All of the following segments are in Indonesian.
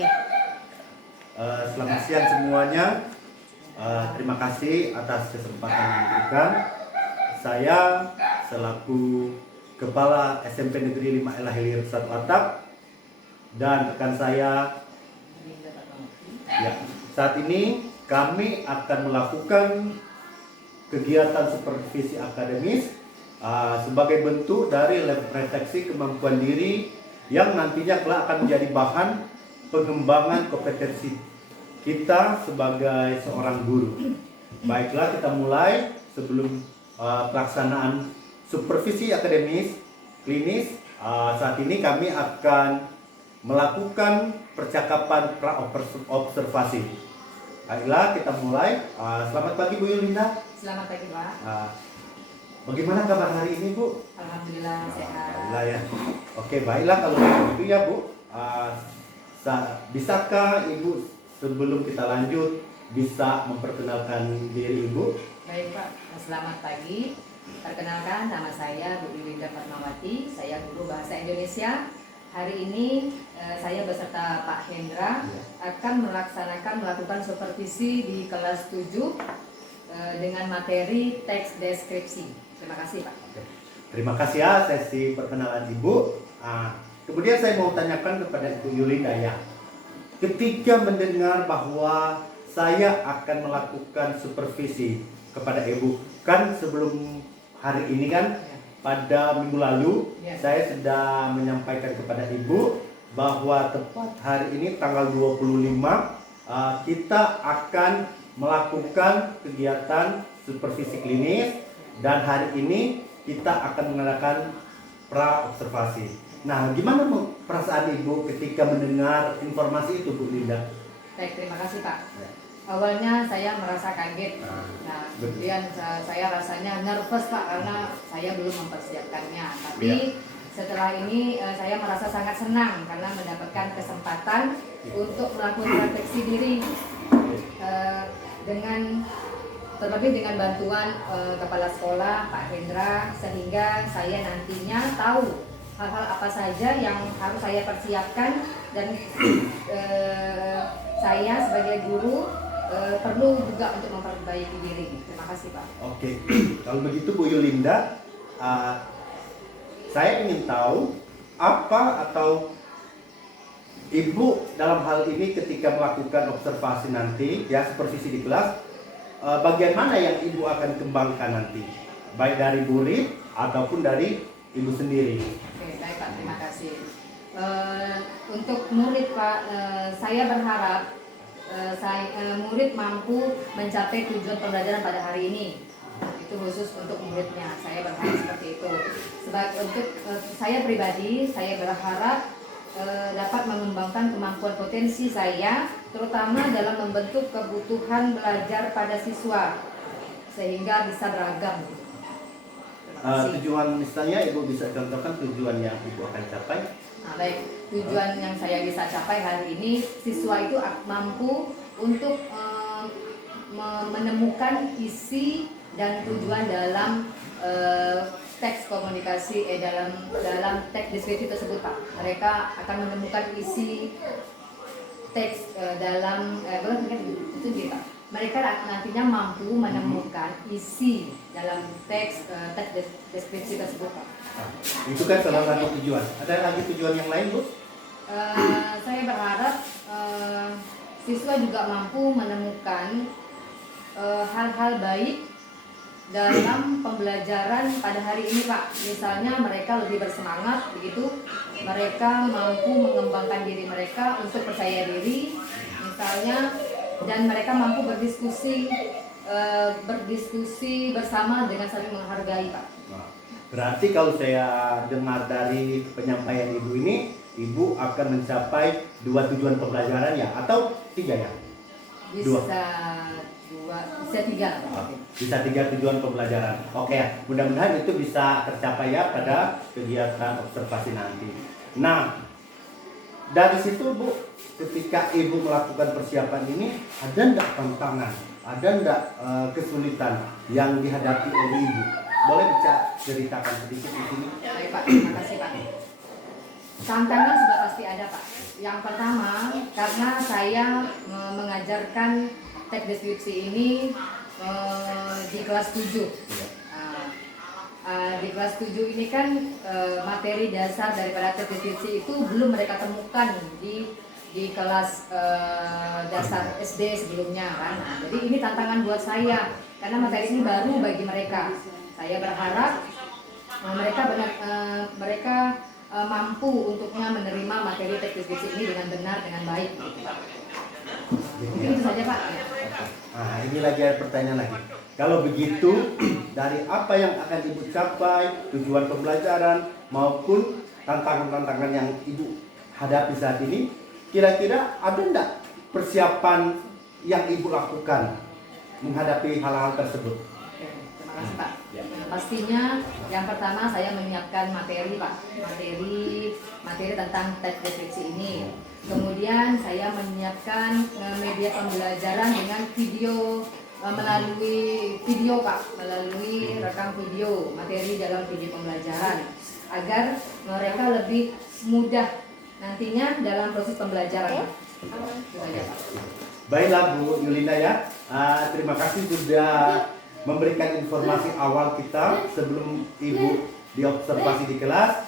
Oke. Selamat siang semuanya. Terima kasih atas kesempatan yang diberikan. Saya selaku Kepala SMP Negeri 5 Elah Hilir 1 Atap dan rekan saya ya, saat ini kami akan melakukan kegiatan supervisi akademis sebagai bentuk dari refleksi kemampuan diri yang nantinya kelak akan menjadi bahan pengembangan kompetensi kita sebagai seorang guru. Baiklah, kita mulai. Sebelum pelaksanaan supervisi akademis klinis, saat ini kami akan melakukan percakapan pra-observasi. Baiklah, kita mulai. Selamat pagi Bu Yulinda. Selamat pagi Pak. Bagaimana kabar hari ini Bu? Alhamdulillah sehat. Alhamdulillah ya. Oke, baiklah kalau begitu ya Bu. Bisakah Ibu sebelum kita lanjut bisa memperkenalkan diri Ibu? Baik Pak, selamat pagi. Perkenalkan, nama saya Bu Yulinda Fatmawati. Saya guru bahasa Indonesia. Hari ini saya beserta Pak Hendra akan melakukan supervisi di kelas 7 dengan materi teks deskripsi. Terima kasih Pak. Oke. Terima kasih ya sesi perkenalan Ibu. Kemudian saya mau tanyakan kepada Ibu Yulinda ya. Ketika mendengar bahwa saya akan melakukan supervisi kepada Ibu, kan sebelum hari ini kan pada minggu lalu saya sudah menyampaikan kepada Ibu bahwa tepat hari ini tanggal 25 kita akan melakukan kegiatan supervisi klinis dan hari ini kita akan mengadakan pra-observasi. Nah, gimana perasaan Ibu ketika mendengar informasi itu, Bu Linda? Baik, terima kasih Pak. Awalnya saya merasa kaget. Nah, kemudian saya rasanya nervous Pak karena saya belum mempersiapkannya. Tapi setelah ini saya merasa sangat senang karena mendapatkan kesempatan untuk melakukan refleksi diri terlebih dengan bantuan kepala sekolah Pak Hendra, sehingga saya nantinya tahu hal-hal apa saja yang harus saya persiapkan dan saya sebagai guru perlu juga untuk memperbaiki diri. Terima kasih Pak. Oke, kalau begitu Bu Yulinda, saya ingin tahu apa atau Ibu dalam hal ini ketika melakukan observasi nanti ya supervisi di kelas, bagian mana yang Ibu akan kembangkan nanti, baik dari murid ataupun dari Ibu sendiri? Oke, baik Pak, terima kasih. Untuk murid Pak, saya berharap murid mampu mencapai tujuan pembelajaran pada hari ini. Itu khusus untuk muridnya. Saya berharap seperti itu. Untuk saya pribadi, saya berharap dapat mengembangkan kemampuan potensi saya, terutama dalam membentuk kebutuhan belajar pada siswa sehingga bisa beragam. Tujuan misalnya Ibu bisa contohkan tujuan yang Ibu akan capai? Nah, baik, tujuan yang saya bisa capai hari ini, siswa itu mampu untuk menemukan isi dan tujuan dalam teks komunikasi dalam teks deskripsi tersebut Pak. Mereka akan menemukan isi teks dalam itu gitu Pak. Mereka nantinya mampu menemukan isi dalam teks deskripsi tersebut Pak. Itu kan salah satu tujuan. Ada lagi tujuan yang lain Bu? Saya berharap siswa juga mampu menemukan hal-hal baik dalam pembelajaran pada hari ini Pak. Misalnya mereka lebih bersemangat begitu, mereka mampu mengembangkan diri mereka untuk percaya diri misalnya, dan mereka mampu berdiskusi bersama dengan saling menghargai Pak. Berarti kalau saya dengar dari penyampaian Ibu ini, Ibu akan mencapai 2 tujuan pembelajaran ya, atau 3 ya? Bisa 3. Bisa 3 tujuan pembelajaran. Oke ya, mudah-mudahan itu bisa tercapai ya pada kegiatan observasi nanti. Nah, dari situ Bu, ketika Ibu melakukan persiapan ini, ada enggak tantangan, ada enggak kesulitan yang dihadapi oleh Ibu? Boleh bisa ceritakan sedikit di sini? Baik Pak, terima kasih Pak. Tantangan sudah pasti ada, Pak. Yang pertama, karena saya mengajarkan teks deskripsi ini di kelas 7. Di kelas 7 ini kan materi dasar daripada teks deskripsi itu belum mereka temukan di kelas dasar SD sebelumnya kan. Nah, jadi ini tantangan buat saya karena materi ini baru bagi mereka. Saya berharap mereka mampu untuknya menerima materi teks deskripsi ini dengan benar, dengan baik. Mungkin itu saja, Pak. Nah, ini lagi ada pertanyaan lagi. Kalau begitu, dari apa yang akan Ibu capai, tujuan pembelajaran maupun tantangan-tantangan yang Ibu hadapi saat ini, kira-kira ada enggak persiapan yang Ibu lakukan menghadapi hal-hal tersebut? Oke, terima kasih, Pak. Pastinya yang pertama saya menyiapkan materi, Pak. Materi tentang teks deskripsi ini. Kemudian saya menyiapkan media pembelajaran dengan video, melalui video, Pak, melalui rekam video, materi dalam video pembelajaran agar mereka lebih mudah nantinya dalam proses pembelajaran. Itu aja, Pak. Baiklah Bu Yulinda ya, terima kasih sudah memberikan informasi awal kita sebelum Ibu diobservasi di kelas.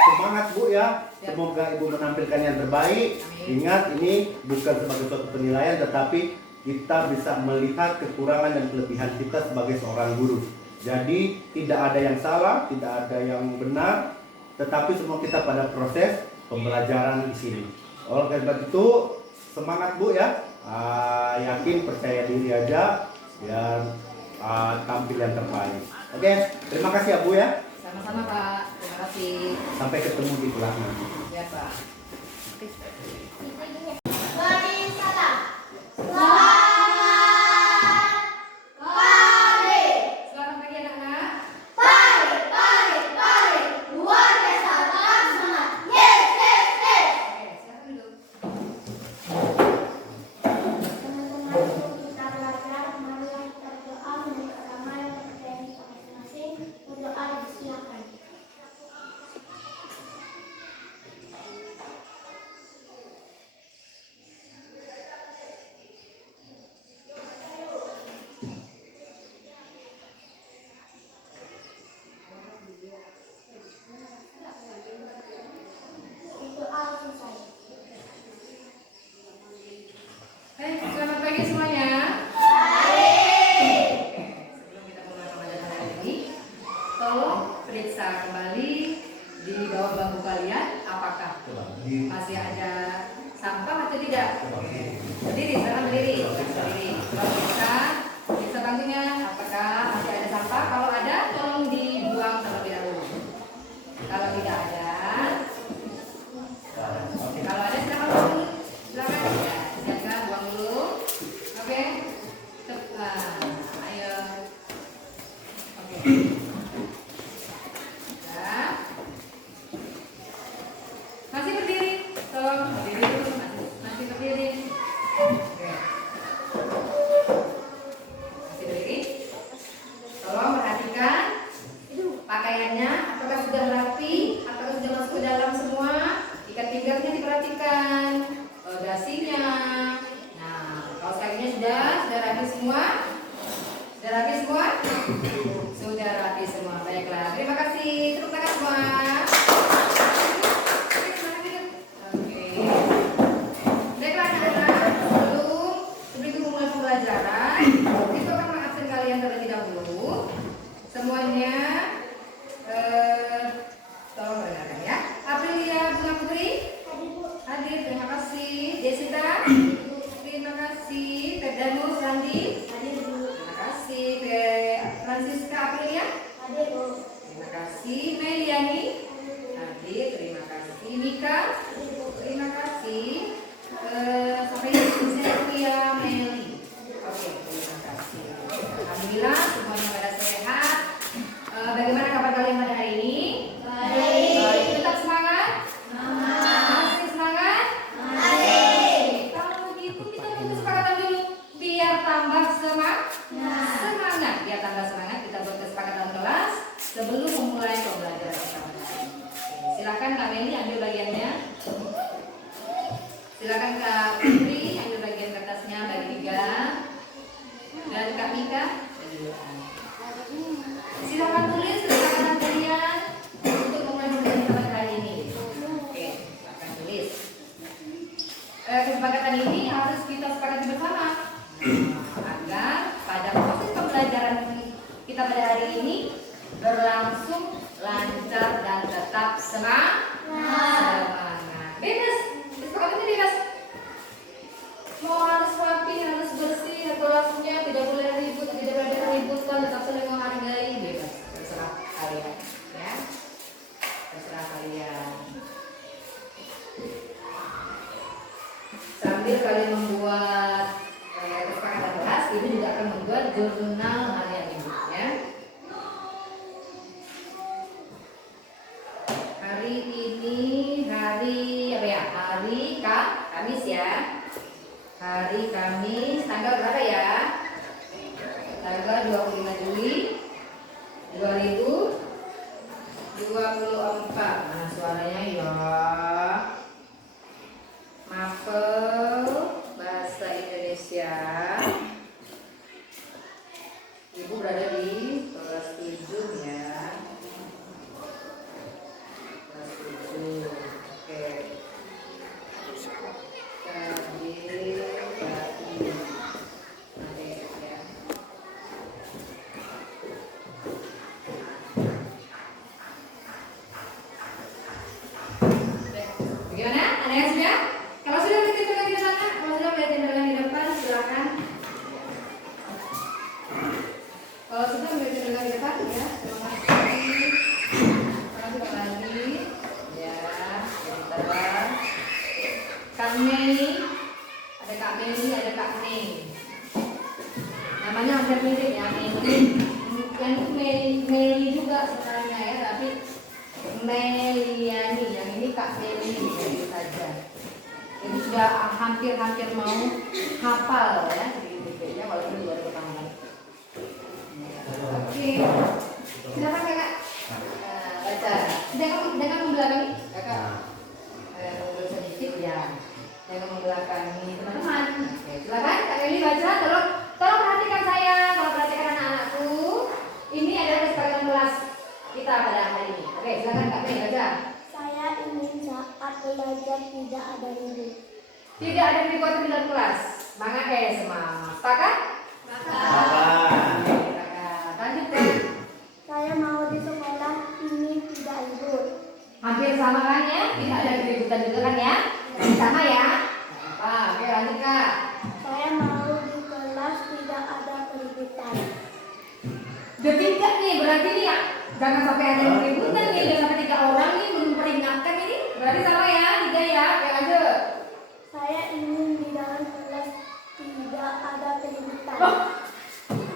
Semangat Bu ya, semoga Ibu menampilkan yang terbaik. Ingat, ini bukan sebagai suatu penilaian, tetapi kita bisa melihat kekurangan dan kelebihan kita sebagai seorang guru. Jadi tidak ada yang salah, tidak ada yang benar, tetapi semua kita pada proses pembelajaran di sini. Oleh karena itu semangat Bu ya, yakin, percaya diri aja dan tampil yang terbaik. Oke, terima kasih ya Bu ya. Sama-sama, Pak. Terima kasih. Sampai ketemu di kelas nanti. Ya, Pak. Selamat pagi, anak-anak. Oke, silakan duduk. Selamat pagi semuanya. Sebelum kita mulai pembelajaran hari ini, tolong periksa kembali di bawah bangku kalian apakah masih ada sampah atau tidak. Berdiri, sekarang berdiri. Periksa bangkunya apakah masih ada sampah. Kalau ada, tolong dibuang terlebih dahulu. Kalau tidak ada, kalau ada silakan buang. Silakan ya. Silakan buang dulu. Oke. Ayo. Oke. Ya. Masih berdiri. Tolong berdiri dulu. Masih berdiri. Oke. Masih berdiri. Tolong perhatikan pakaiannya, apakah sudah rapi, apakah sudah masuk ke dalam semua. Ikat pinggangnya diperhatikan, dasinya. Nah, kaos kakinya sudah rapi semua. Sudah rapi semua? Sudah rapi semua. Baiklah, terima kasih. Tepuk tangan semua. Oke. Baiklah, anak-anak, sebelum mulai pembelajaran, itu akan mengabsen kalian terlebih dahulu. Semuanya tolong dengarkan ya. Aprilia Bunga Putri hadir, terima kasih. Desita, terima kasih. Ferdanus Randi hadir, terima kasih. Francisca Aprilia hadir, terima kasih. Meliani hadir, terima kasih. Mika, terima kasih. Sampai Sylvia Meli. Oke, terima kasih. Alhamdulillah semuanya pada sehat. Bagaimana kabar kalian pada hari ini? Baik. Tetap semangat? Masih semangat? Kalau begitu kita buat kesepakatan dulu biar tambah semangat. Biar tambah semangat kita buat kesepakatan kelas sebelum memulai pembelajaran kita pada hari ini. Silakan Kak Meli Kak Putri ambil bagian kertasnya bagi 3 dan Kak Mika bagi 2. Silakan tulis kesepakatan kalian untuk memulai pembelajaran kita pada hari ini. Oke, silakan tulis. Kesepakatan ini harus kita sepakati bersama agar pada proses pembelajaran kita pada hari ini berlangsung lancar dan tetap semangat. Bebas, kesepakatannya bebas. Mau harus rapi, harus bersih, kelasnya tidak boleh ribut, tidak boleh ributkan, tetap saling menghargai, bebas. Terserah kalian, ya. Terserah kalian. Sambil kalian membuat kesepakatan kelas, itu juga akan membuat jurnal harian ibu, ya. Hari ini hari apa ya? Hari Kamis ya. Hari Kamis tanggal berapa ya? Tanggal 25 Juli 2024. Nah, suaranya ya. Mapel bahasa Indonesia. Ibu berada di kelas 7 ya. Kelas 7. Oke. Bagaimana? Ada yang sudah? Kalau sudah berarti lagi di sana, kalau sudah berarti lagi di depan, silakan. Kalau sudah berarti lagi di depan, ya. Terima kasih. Terima kasih lagi. Ya, sebentar. Kak Mei, ada Kak Mei, ada Kak Mei. Namanya hampir mirip ya, Mei. Yang itu Mei juga sebenarnya ya, tapi Meliani, yang ini Kak Meli saja. Ini sudah hampir mau hafal ya, sedikit-sedikitnya walaupun baru pertama kali. Oke, silakan kakak baca. Jangan membelakangi kakak. Mundur sedikit ya. Jangan membelakangi teman-teman. Oke, silakan Kak Meli baca. Tolong perhatikan saya, kalau perhatikan anak-anakku. Ini adalah kesepakatan kelas kita pada hari ini. Oke, silakan Kak Mei baca. Saya ingin saat belajar tidak ada ribut. Tidak ada ribut di dalam kelas. Semangat semangat. Sepakat? Sepakat. Sepakat. Lanjutkan. Saya mau di sekolah ini tidak ribut. Hampir sama kan ya? Tidak ada keributan juga kan ya? Sama ya? Oke, lanjut Kak. Saya mau di kelas tidak ada keributan. Ketiga nih, berarti nih ya. Jangan sampai ada yang keributan nih. Jangan sampai 3 orang nih belum peringatkan ini. Berarti sama ya? 3 ya? Oke, lanjut. Saya ingin di dalam kelas tidak ada keributan. Oh,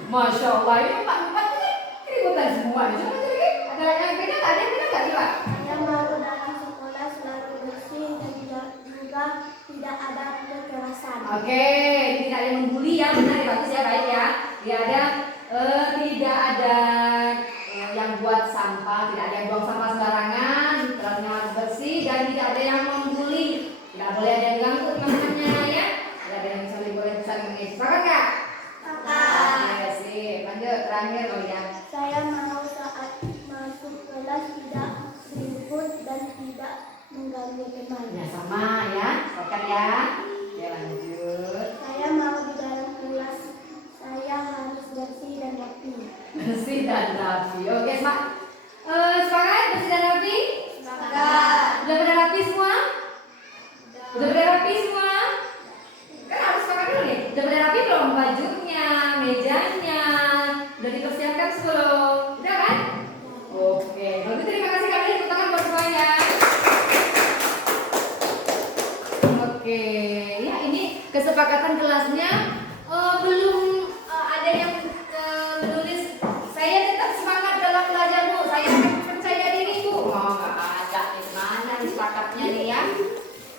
Masya Allah, ini 4 ini keributan semua. Coba jadi ada yang beda nggak? Ada yang beda nggak coba? Saya mau dalam sekolah selalu bersih dan juga tidak ada kekerasan. Oke, ini tidak ada yang membuli ya, benar ya, bagus ya, baik ya. Tidak ada yang buat sampah, tidak ada yang buang sampah sembarangan, kelasnya harus bersih dan tidak ada yang membuli. Tidak boleh ada yang ganggu teman-temannya ya. Tidak ada yang saling boleh saling mengisi. Sepakat Kak? Oke, sip. Lanjut terakhir kalian. Saya mau saat masuk kelas tidak ribut dan tidak mengganggu teman. Ya sama ya, sepakat ya. Ya lanjut. Saya mau di dalam kelas saya harus bersih dan rapi. Bersih dan rapi. Oke, sepakat bersih dan rapi? Sepakat. Udah pada rapi semua? Udah pada rapi semua? Kan harus sepakat dulu nih. Udah pada rapi belum? Bajunya, mejanya, udah dipersiapkan sebelum. Udah kan? Oke. Kalau gitu terima kasih kalian, tepuk tangan buat semuanya. Oke, ya ini kesepakatan kelasnya belum ada yang menulis. Saya tetap semangat dalam belajar Bu. Saya akan percaya diri Bu. Oh nggak ada nih, mana nih sepakatnya nih ya.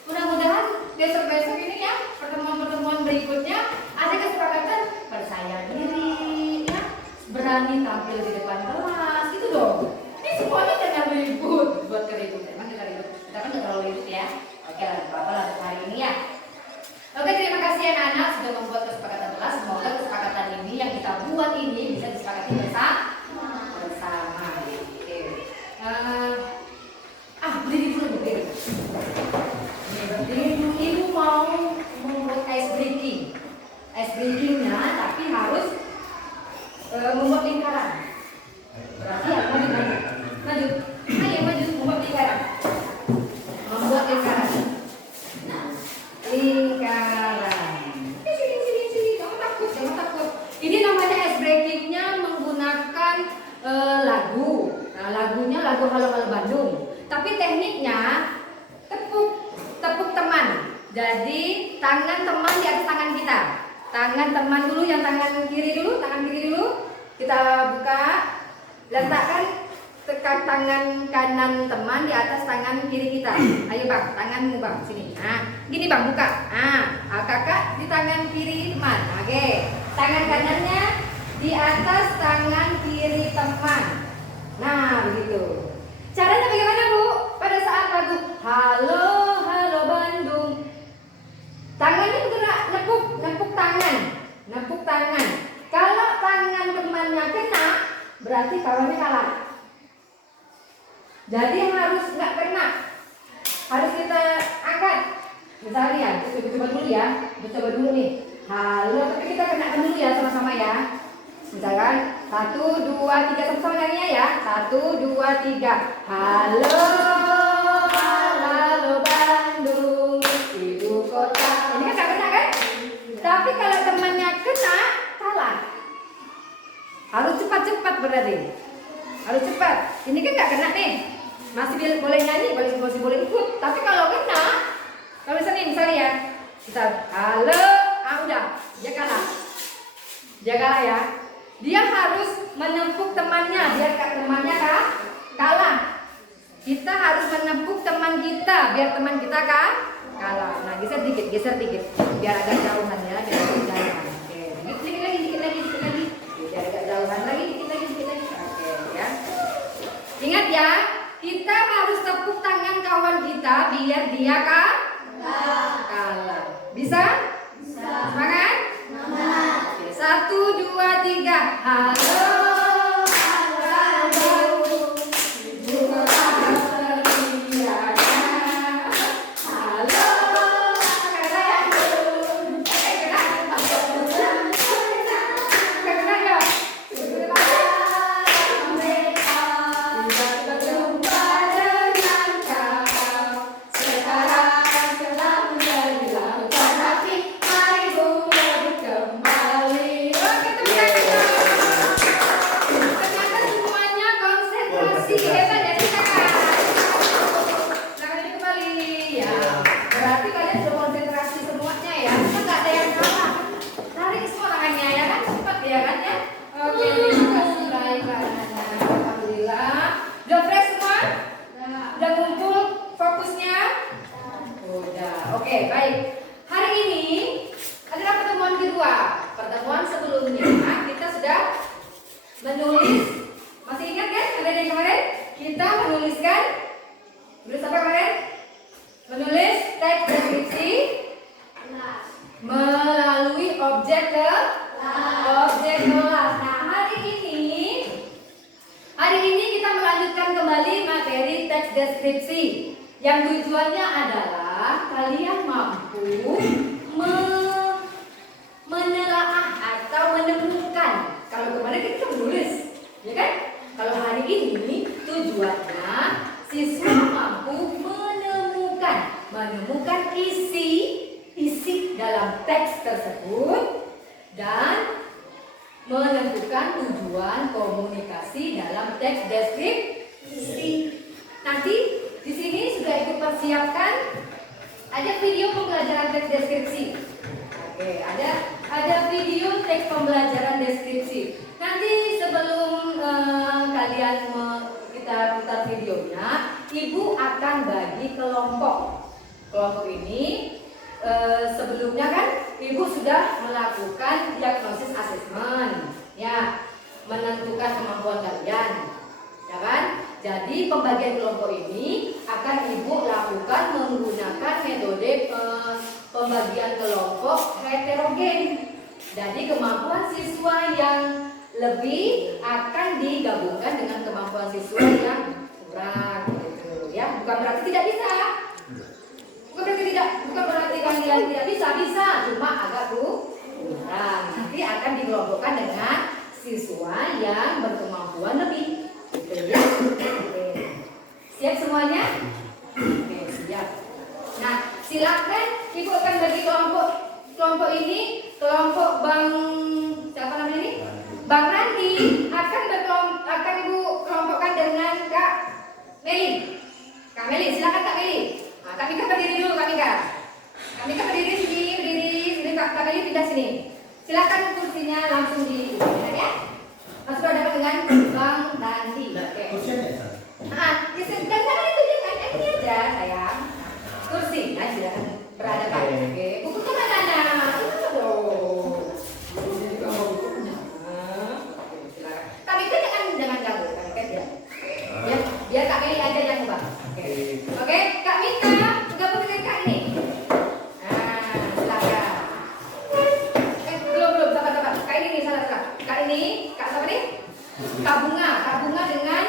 Mudah-mudahan besok-besok ini ya pertemuan-pertemuan berikutnya ada kesepakatan percaya diri ya, berani tampil di depan kelas gitu dong. Ini semuanya jangan ribut buat keributan. Emang kita ribut, kita kan nggak terlalu ribut ya. Oke, lanjut apa lanjut hari ini ya. kasih anak-anak sudah membuat kesepakatan kelas. Semoga kesepakatan ini yang kita buat ini bisa disepakati bersama. Oke. Berdiri dulu, berdiri. Berdiri dulu. Ibu mau membuat ice breaking. Ice breakingnya tapi harus membuat lingkaran. Berarti ya, maju. Ayo maju, membuat lingkaran. Membuat lingkaran. Lingkaran. Sini, jangan takut. Ini namanya ice breakingnya menggunakan lagu. Nah, lagunya lagu Halo Halo Bandung. Tapi tekniknya tepuk teman. Jadi tangan teman di atas tangan kita. Tangan teman dulu, yang tangan kiri dulu. Kita buka, letakkan, tekan tangan kanan teman di atas tangan kiri kita. Ayo bang, tanganmu bang, sini. Nah, gini bang, buka. Kakak di tangan kiri teman. Oke, tangan kanannya di atas tangan kiri teman. Nah, begitu. Caranya bagaimana Bu? Pada saat lagu Halo Halo Bandung, tangannya bergerak, nepuk tangan. Kalau tangan temannya kena, berarti kawannya kalah. Jadi harus nggak kena, harus kita angkat. Misalnya ya, coba dulu nih. Halo, tapi kita kenakan dulu ya sama-sama ya. Misalkan 1, 2, 3 sama-sama nyanyi ya. 1, 2, 3. Halo, halo Bandung, ibu kota. Ini kan gak kena kan? Tapi kalau temannya kena, kalah. Harus cepat-cepat berarti. Harus cepat. Ini kan gak kena nih. Masih boleh nyanyi, masih boleh ikut. Tapi kalau kena, kalau misalnya ya, kita halo, udah, dia kalah ya. Dia harus menepuk temannya biar temannya kalah. Kita harus menepuk teman kita biar teman kita kalah. Nah, geser dikit biar agak jauhan ya, biar agak jauhan. Oke, dikit lagi. Biar agak jauhan lagi, dikit lagi. Oke, ya. Ingat ya, kita harus tepuk tangan kawan kita biar dia kalah. Bisa? Semangat? Oke, 1, 2, 3. Halo. Oke, baik. Hari ini adalah pertemuan kedua. Pertemuan sebelumnya kita sudah menulis. Masih ingat kan? Ada yang kemarin? Kita menuliskan. Menulis apa kemarin? Menulis teks deskripsi melalui objek kelas. Nah, hari ini kita melanjutkan kembali materi teks deskripsi yang tujuannya adalah kalian mampu menelaah atau menemukan. Kalau kemarin kita menulis, ya kan? Kalau hari ini tujuannya siswa mampu menemukan isi dalam teks tersebut dan menentukan tujuan komunikasi dalam teks deskripsi. Nanti di sini sudah ikut persiapkan ada video pembelajaran teks deskripsi. Oke, ada video teks pembelajaran deskripsi. Nanti sebelum kalian kita putar videonya, Ibu akan bagi kelompok. Kelompok ini sebelumnya kan Ibu sudah melakukan diagnosis asesmen, ya, menentukan kemampuan kalian, ya kan? Jadi pembagian kelompok ini akan Ibu lakukan menggunakan metode pembagian kelompok heterogen. Jadi kemampuan siswa yang lebih akan digabungkan dengan kemampuan siswa yang kurang, gitu ya. Bukan berarti tidak bisa. Bukan berarti kalian tidak bisa, cuma agak kurang. Nanti akan dikelompokkan dengan siswa yang berkemampuan lebih. Gitu ya. Oke. Siap semuanya? Oke, siap. Nah, silakan Ibu akan bagi kelompok ini, kelompok Bang siapa namanya ini? Bang Randi akan Ibu kelompokkan dengan Kak Meli. Kak Meli, silakan Kak Meli. Nah, Kak Mika berdiri dulu, Kak Mika. Kak Mika berdiri sini, Kak Meli pindah sini. Silakan kursinya langsung di ya. Mas sudah dapat dengan Bang Randi. Oke. Kursinya ya? Nah, dan jangan itu jangan ini aja sayang. Kursi, nah silakan berada Pak. Oke, bukunya mana nak? Aduh. Silakan. Tapi itu jangan ganggu, kan ya. Ya, biar Kak Meli aja yang ubah. Oke, Kak Mika gabung dengan Kak ini. Nah, silakan. Belum, sabar. Kak ini nih salah. Kak ini, Kak siapa nih? Kak Bunga dengan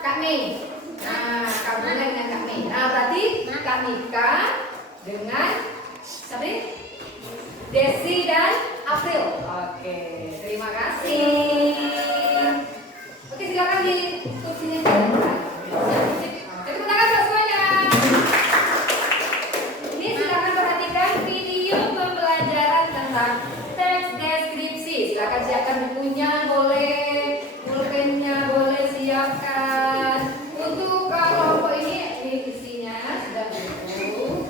Kak Mei. Nah, Kak Bunga dengan Kak Mei. Nah, berarti Kak Mika dengan siapa nih? Desi dan April. Oke, terima kasih. Oke, silakan di kursinya. Tepuk tangan buat semuanya. Ini silakan perhatikan video pembelajaran tentang teks deskripsi. Silakan siapkan bukunya, boleh pulpennya, boleh siapkan. Untuk kelompok ini isinya sudah buku.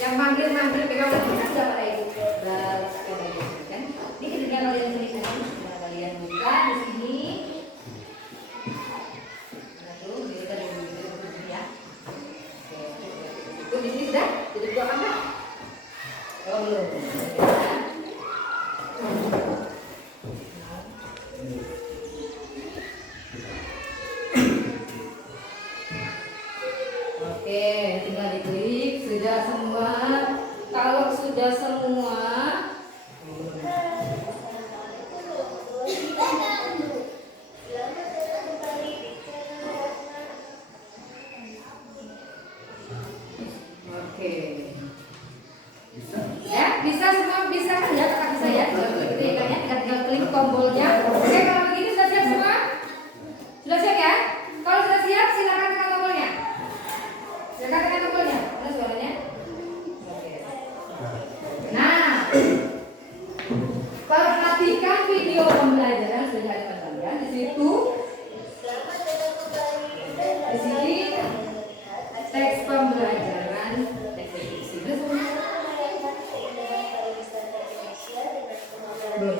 Yang manggil pegang buku sudah pada ibu. Kan? Ini ketika kalian sini kalian buka di sini. Nah tuh, kita di ya. Oke, di sini sudah. Tutup dua kamar. Oh belum. Oke, tinggal diklik. Sudah semua. Kalau sudah semua, oke. Ya, bisa semua, bisa kan ya? Kakak bisa ya? Tinggal klik tombolnya. Oke, kalau begini sudah siap semua? Sudah siap ya? Kalau sudah siap, silakan tekan tombolnya. Silakan tekan tombolnya. Mana suaranya? Oke. Nah, perhatikan video pembelajaran sudah ada kalian di situ. Di sini teks pembelajaran teks deskripsi. Belum.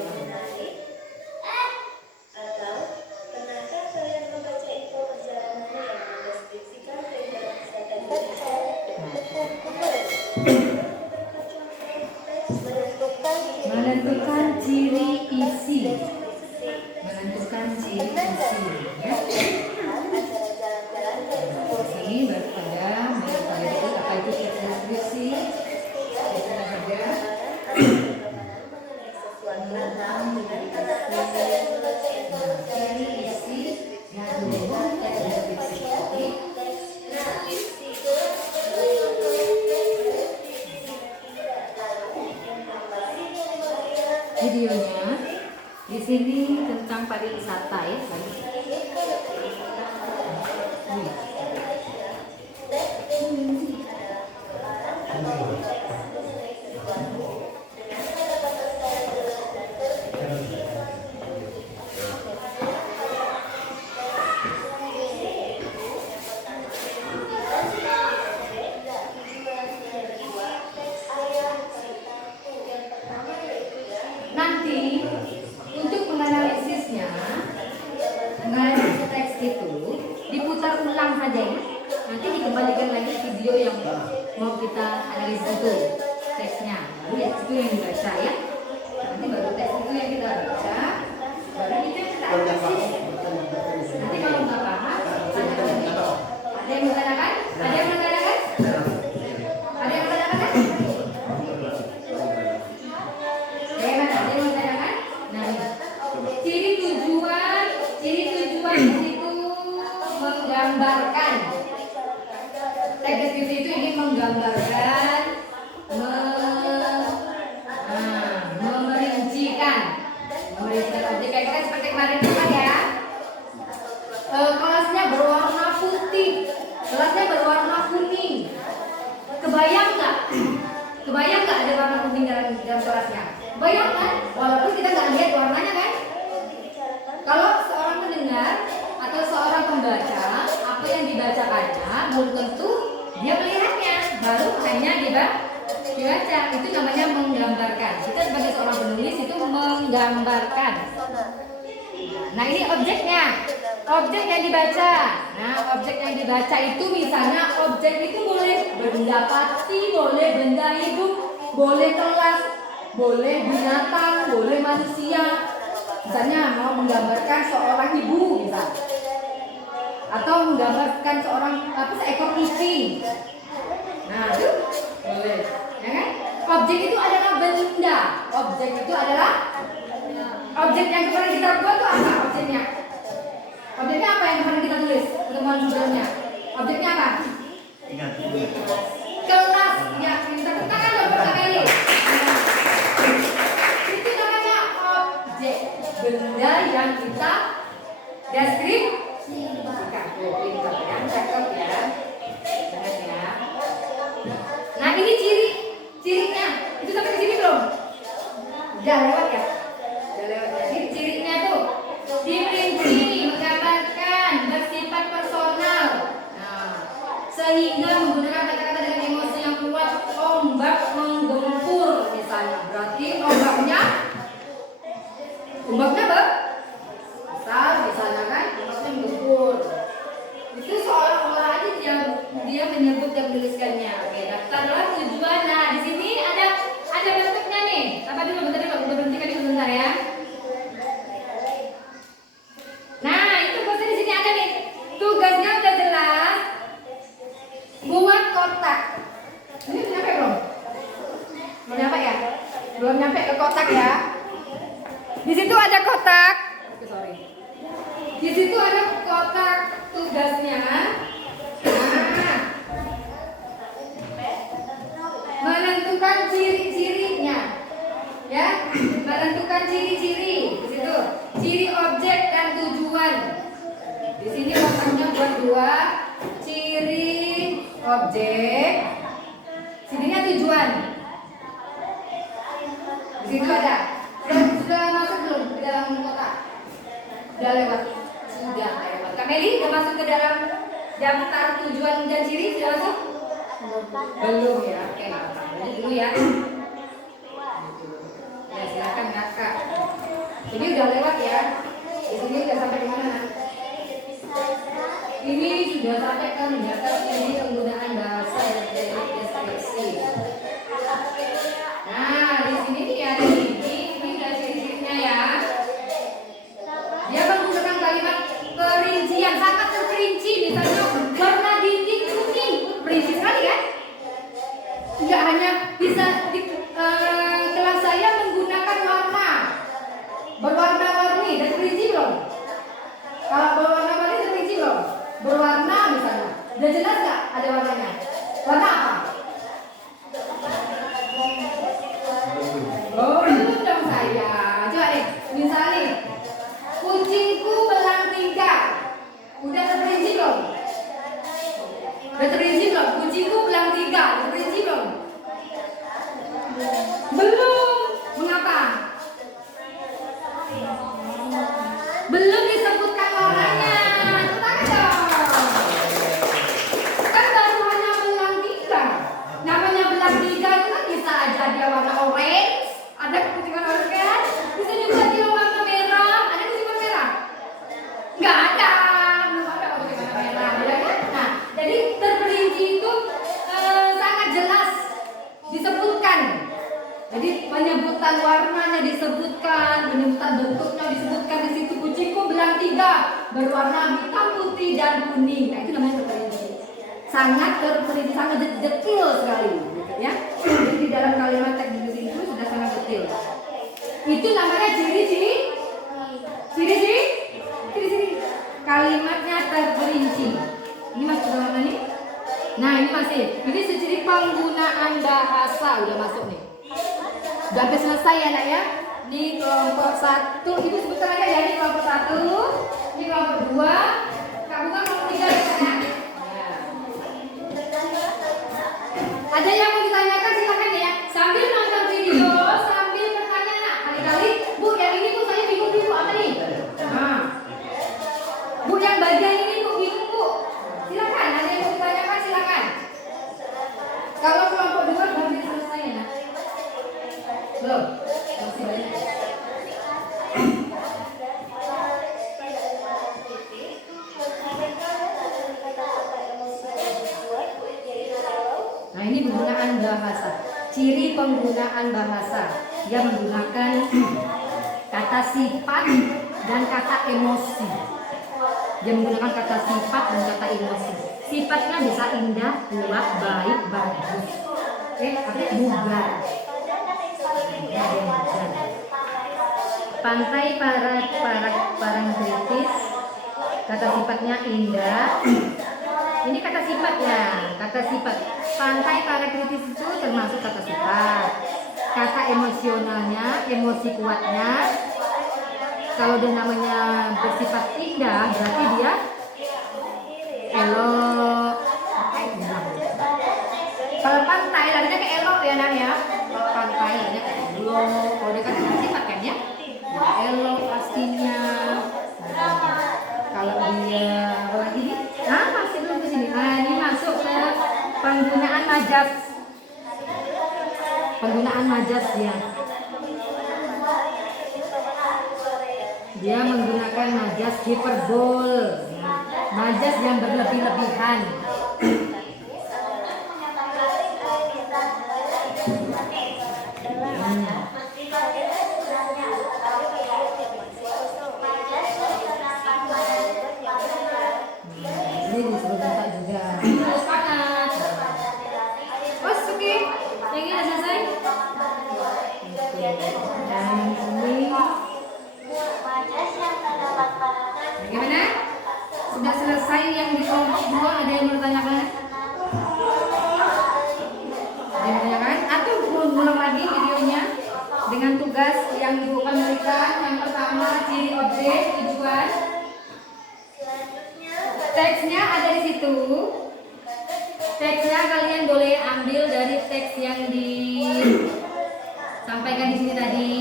Menentukan ciri isi. Menentukan ciri isi. Ya. Sini baru pada itu apa itu teks deskripsi. Kita saja. Ciri isi yang teks deskripsi. Videonya di sini tentang pariwisata ya. Nanti untuk menganalisisnya, menganalisis teks itu diputar ulang saja ya. Nanti dikembalikan lagi video yang mau kita analisis itu teksnya. Baru ya itu yang dibaca ya. Nanti baru teks itu yang kita baca. Baru itu yang kita analisis. Nanti kalau nggak paham, tanya menggambarkan. Teks deskripsi itu ini menggambarkan, memerincikan objek. Kayak kita seperti kemarin itu kan ya. Kelasnya berwarna putih, kelasnya berwarna kuning. Kebayang nggak? Kebayang nggak ada warna kuning dalam kelasnya? Bayangkan, walaupun kita nggak lihat warnanya kan? Kalau seorang pendengar atau seorang pembaca, apa yang dibacakannya belum tentu dia melihatnya, baru hanya dibaca. Itu namanya menggambarkan. Kita sebagai seorang penulis itu menggambarkan. Nah ini objeknya, objek yang dibaca. Nah objek yang dibaca itu misalnya objek itu boleh benda pasti, boleh benda hidup, boleh kelas, boleh binatang, boleh manusia. Misalnya mau menggambarkan seorang ibu misalnya, atau menggambarkan seekor kucing. Nah itu boleh, ya kan? Objek itu adalah benda. Objek itu adalah objek yang kemarin kita buat itu apa objeknya? Objeknya apa yang kemarin kita tulis pertemuan sebelumnya? Objeknya apa? Ingat. Kelas. Ya, kita katakan dong pertama ini. Itu namanya objek, benda yang kita deskripsikan. Pintar ya, cakep ya. Benar ya. Nah ini cirinya. Itu sampai ke sini belum? Udah lewat ya? Jadi cirinya tuh diperinci, menggambarkan, bersifat personal. Nah, sehingga menggunakan kata-kata dengan emosi yang kuat, ombak menggempur misalnya. Berarti ombaknya besar misalnya kan, ombaknya menggempur. Itu seolah-olah aja dia menyebut dan menuliskannya. Oke, daftarlah tujuan. Nah, di sini ada bentuknya nih. Apa dulu berhentikan dulu sebentar ya. Nah, itu pasti di sini ada nih. Tugasnya udah jelas. Buat kotak. Ini udah nyampe belum? Belum nyampe ya? Belum nyampe ke kotak ya. Di situ ada kotak. Sorry. Di situ ada kotak tugasnya. Nah, menentukan ciri-cirinya. Ya, menentukan ciri-ciri di situ. Ciri objek dan tujuan. Di sini kotaknya buat dua, ciri objek, sininya tujuan. Di situ ada. Sudah masuk belum ke dalam kotak? Sudah lewat. Sudah lewat. Kak Meli sudah masuk ke dalam daftar tujuan dan ciri sudah masuk? Belum ya. Oke, lanjut dulu ya. Ya silakan kakak. Ini udah lewat ya. Di sini udah sampai di mana? Ini sudah sampai ke mendaftar ini penggunaan bahasa dan deskripsi. Nah di sini nih ada ini udah ciri-cirinya ya. Dia menggunakan kalimat perincian sangat terperinci. Misalnya warna dinding kuning, perinci sekali kan? Tidak hanya bisa di kelas saya menggunakan warna berwarna-warni, dan perinci belum? Kalau berwarna-warni dan perinci belum? Berwarna misalnya, udah jelas nggak ada warnanya? Warna apa? Oh belum dong saya. Coba deh, misalnya kucingku belang 3. Udah terperinci belum? Udah terperinci belum? Kucingku belang 3. Terperinci belum? Belum. Mengapa? Belum disebutkan warnanya. Tanya dong. Kan baru hanya belang 3. Namanya belang 3 itu kan bisa aja dia warna orange. Ada kucing warna orange kan? Bisa juga dia warna merah. Ada kucing warna merah? Nggak ada. Belum ada kucing warna merah. Ya kan? Nah, jadi terperinci itu sangat jelas disebutkan. Jadi penyebutan warnanya disebutkan, penyebutan bentuknya disebutkan di situ. Kucingku belang 3 berwarna hitam, putih dan kuning. Nah itu namanya terperinci. Sangat terperinci, sangat detail sekali, ya. Jadi di dalam kalimat teks deskripsi itu sudah sangat detail. Itu namanya ciri-ciri. Ciri-ciri. Kalimatnya terperinci, Nah ini masih, ini ciri penggunaan bahasa udah masuk nih. Udah hampir selesai ya nak ya. Ini kelompok 1, ibu sebutkan aja ya, ini kelompok 1, ini kelompok 2, Kak Bunga kelompok 3 ya Kak ya. Ada yang mau ditanyakan silakan ya. Sambil nonton video, sambil bertanya nak. Kali-kali, Bu yang ini Bu saya bingung dulu apa nih? Nah. Bu yang bagian ini Bu bingung Bu. Silakan, ada yang mau ditanyakan silakan. Kalau kelompok 2 hampir selesai ya nak. Belum? Masih banyak. Nah ini penggunaan bahasa. Ciri penggunaan bahasa. Dia menggunakan kata sifat dan kata emosi. Dia menggunakan kata sifat dan kata emosi. Sifatnya bisa indah, kuat, baik, bagus. Bugar. Pantai parang kritis. Kata sifatnya indah. Ini kata sifatnya, kata sifat. Pantai parakritis itu termasuk kata sifat. Kata emosionalnya, emosi kuatnya. Kalau dia namanya bersifat indah, berarti dia elok. Kalau pantai larinya ke elok ya nak ya. Kalau pantai larinya ke elok. Kalau dia kan kata sifat kan ya, ya elok pastinya. Kalau dia apa lagi nih? Nah masih belum ke sini. Nah ini masuk ke penggunaan majas. Penggunaan majas dia. Dia menggunakan majas hiperbol. Majas yang berlebih-lebihan. Ini disebut kata juga. Sepakat. Oh, oke. Yang ini udah selesai. Dan ini bagaimana? Sudah selesai yang di kelompok 2, ada yang mau ditanyakan? Ada yang ditanyakan? Atau ulang lagi videonya dengan tugas yang ibu akan berikan. Yang pertama ciri objek tujuan. Teksnya ada di situ. Teksnya kalian boleh ambil dari teks yang disampaikan di sini tadi.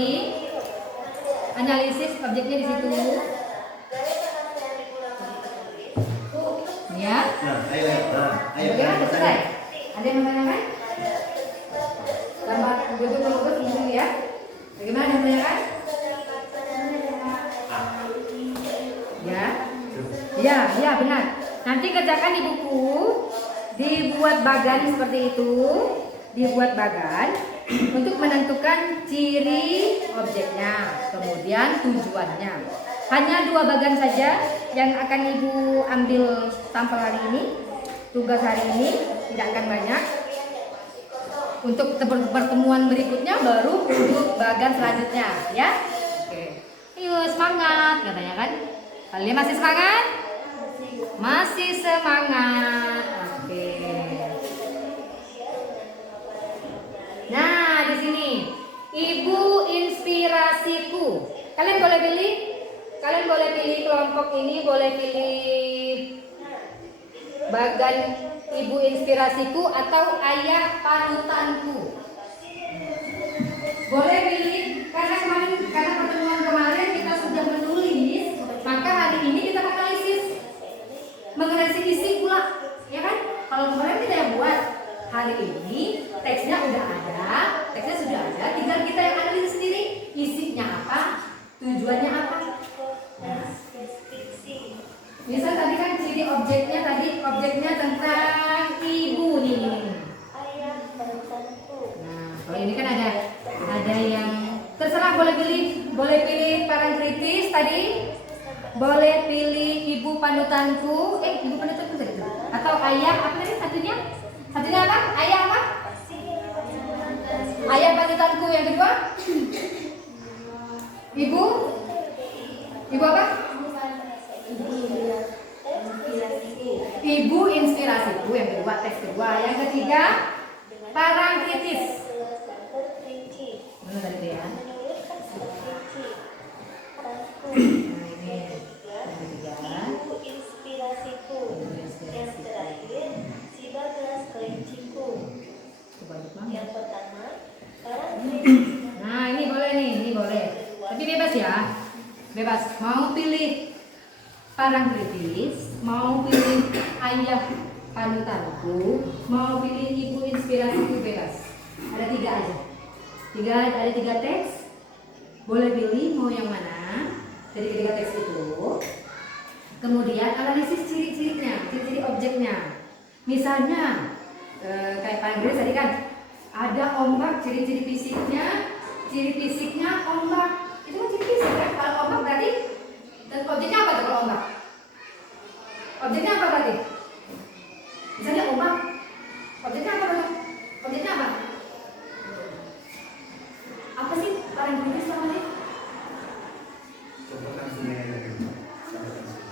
Analisis objeknya di situ. Ya. Nah, ayo. Bagaimana selesai? Ada yang mau tanyakan? Gambar betul-betul dulu ya. Bagaimana yang tanyakan? Ya benar. Nanti kerjakan di buku, dibuat bagan seperti itu, dibuat bagan untuk menentukan ciri objeknya, kemudian tujuannya. Hanya 2 bagan saja yang akan ibu ambil sampel hari ini. Tugas hari ini tidak akan banyak. Untuk pertemuan berikutnya baru untuk bagan selanjutnya, ya. Oke. Ayo semangat katanya kan? Kalian masih semangat? Masih semangat. Oke. Nah, di sini Ibu inspirasiku. Kalian boleh pilih kelompok ini, boleh pilih bagan Ibu inspirasiku atau ayah panutanku. Boleh pilih karena pertemuan kemarin kita sudah menulis, maka hari ini kita menganalisis isi pula, ya kan? Kalau kemarin kita yang buat, hari ini teksnya sudah ada, tinggal kita yang analisis sendiri, isinya apa, tujuannya apa. Nah, misal tadi kan ciri objeknya tentang ibu nih. Nah, kalau ini kan ada yang terserah, boleh pilih parang kritis tadi, boleh pilih ibu panutanku, tadi atau ayah apa tadi satunya apa? Ayah apa? Ayah panutanku yang kedua. Ibu apa? Ibu inspirasiku, yang kedua teks kedua, yang ketiga parangtritis. Mana tadi ya? Nah, ini yang ketiga. Inspirasiku. Yang terakhir, si bagas kelinciku. Yang pertama, Nah, ini boleh nih, ini boleh. Tapi bebas ya. Bebas. Mau pilih parangtritis, mau pilih ayah panutanku, mau pilih ibu inspirasiku, bebas. Ada 3 aja. Ada 3 teks. Boleh pilih mau yang mana dari ketiga teks itu. Kemudian analisis ciri-cirinya, ciri-ciri objeknya. Misalnya kayak parangtritis tadi kan ada ombak, ciri-ciri fisiknya, ombak. Itu kan ciri fisik kan? Kalau ombak berarti dan objeknya apa tuh kalau ombak? Objeknya apa berarti? Misalnya ombak, objeknya apa berarti? Objeknya apa? Apa sih parangtritis namanya? Contohkan sungai lagi.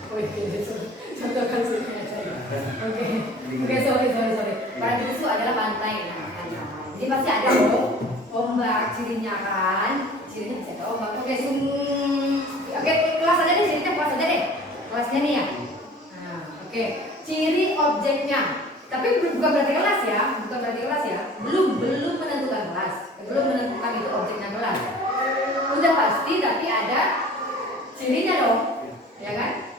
Oh iya, contohkan sungai saja. Oke, sorry. Parangtritis itu adalah pantai. Jadi pasti ada ombak cirinya kan? Cirinya bisa ada ombak. Oke, kelas aja deh cirinya, kelasnya nih ya. Nah, oke. Ciri objeknya. Tapi bukan berarti kelas ya, Belum menentukan kelas. Belum menentukan itu objeknya kelas. Udah pasti tapi ada cirinya dong, ya kan?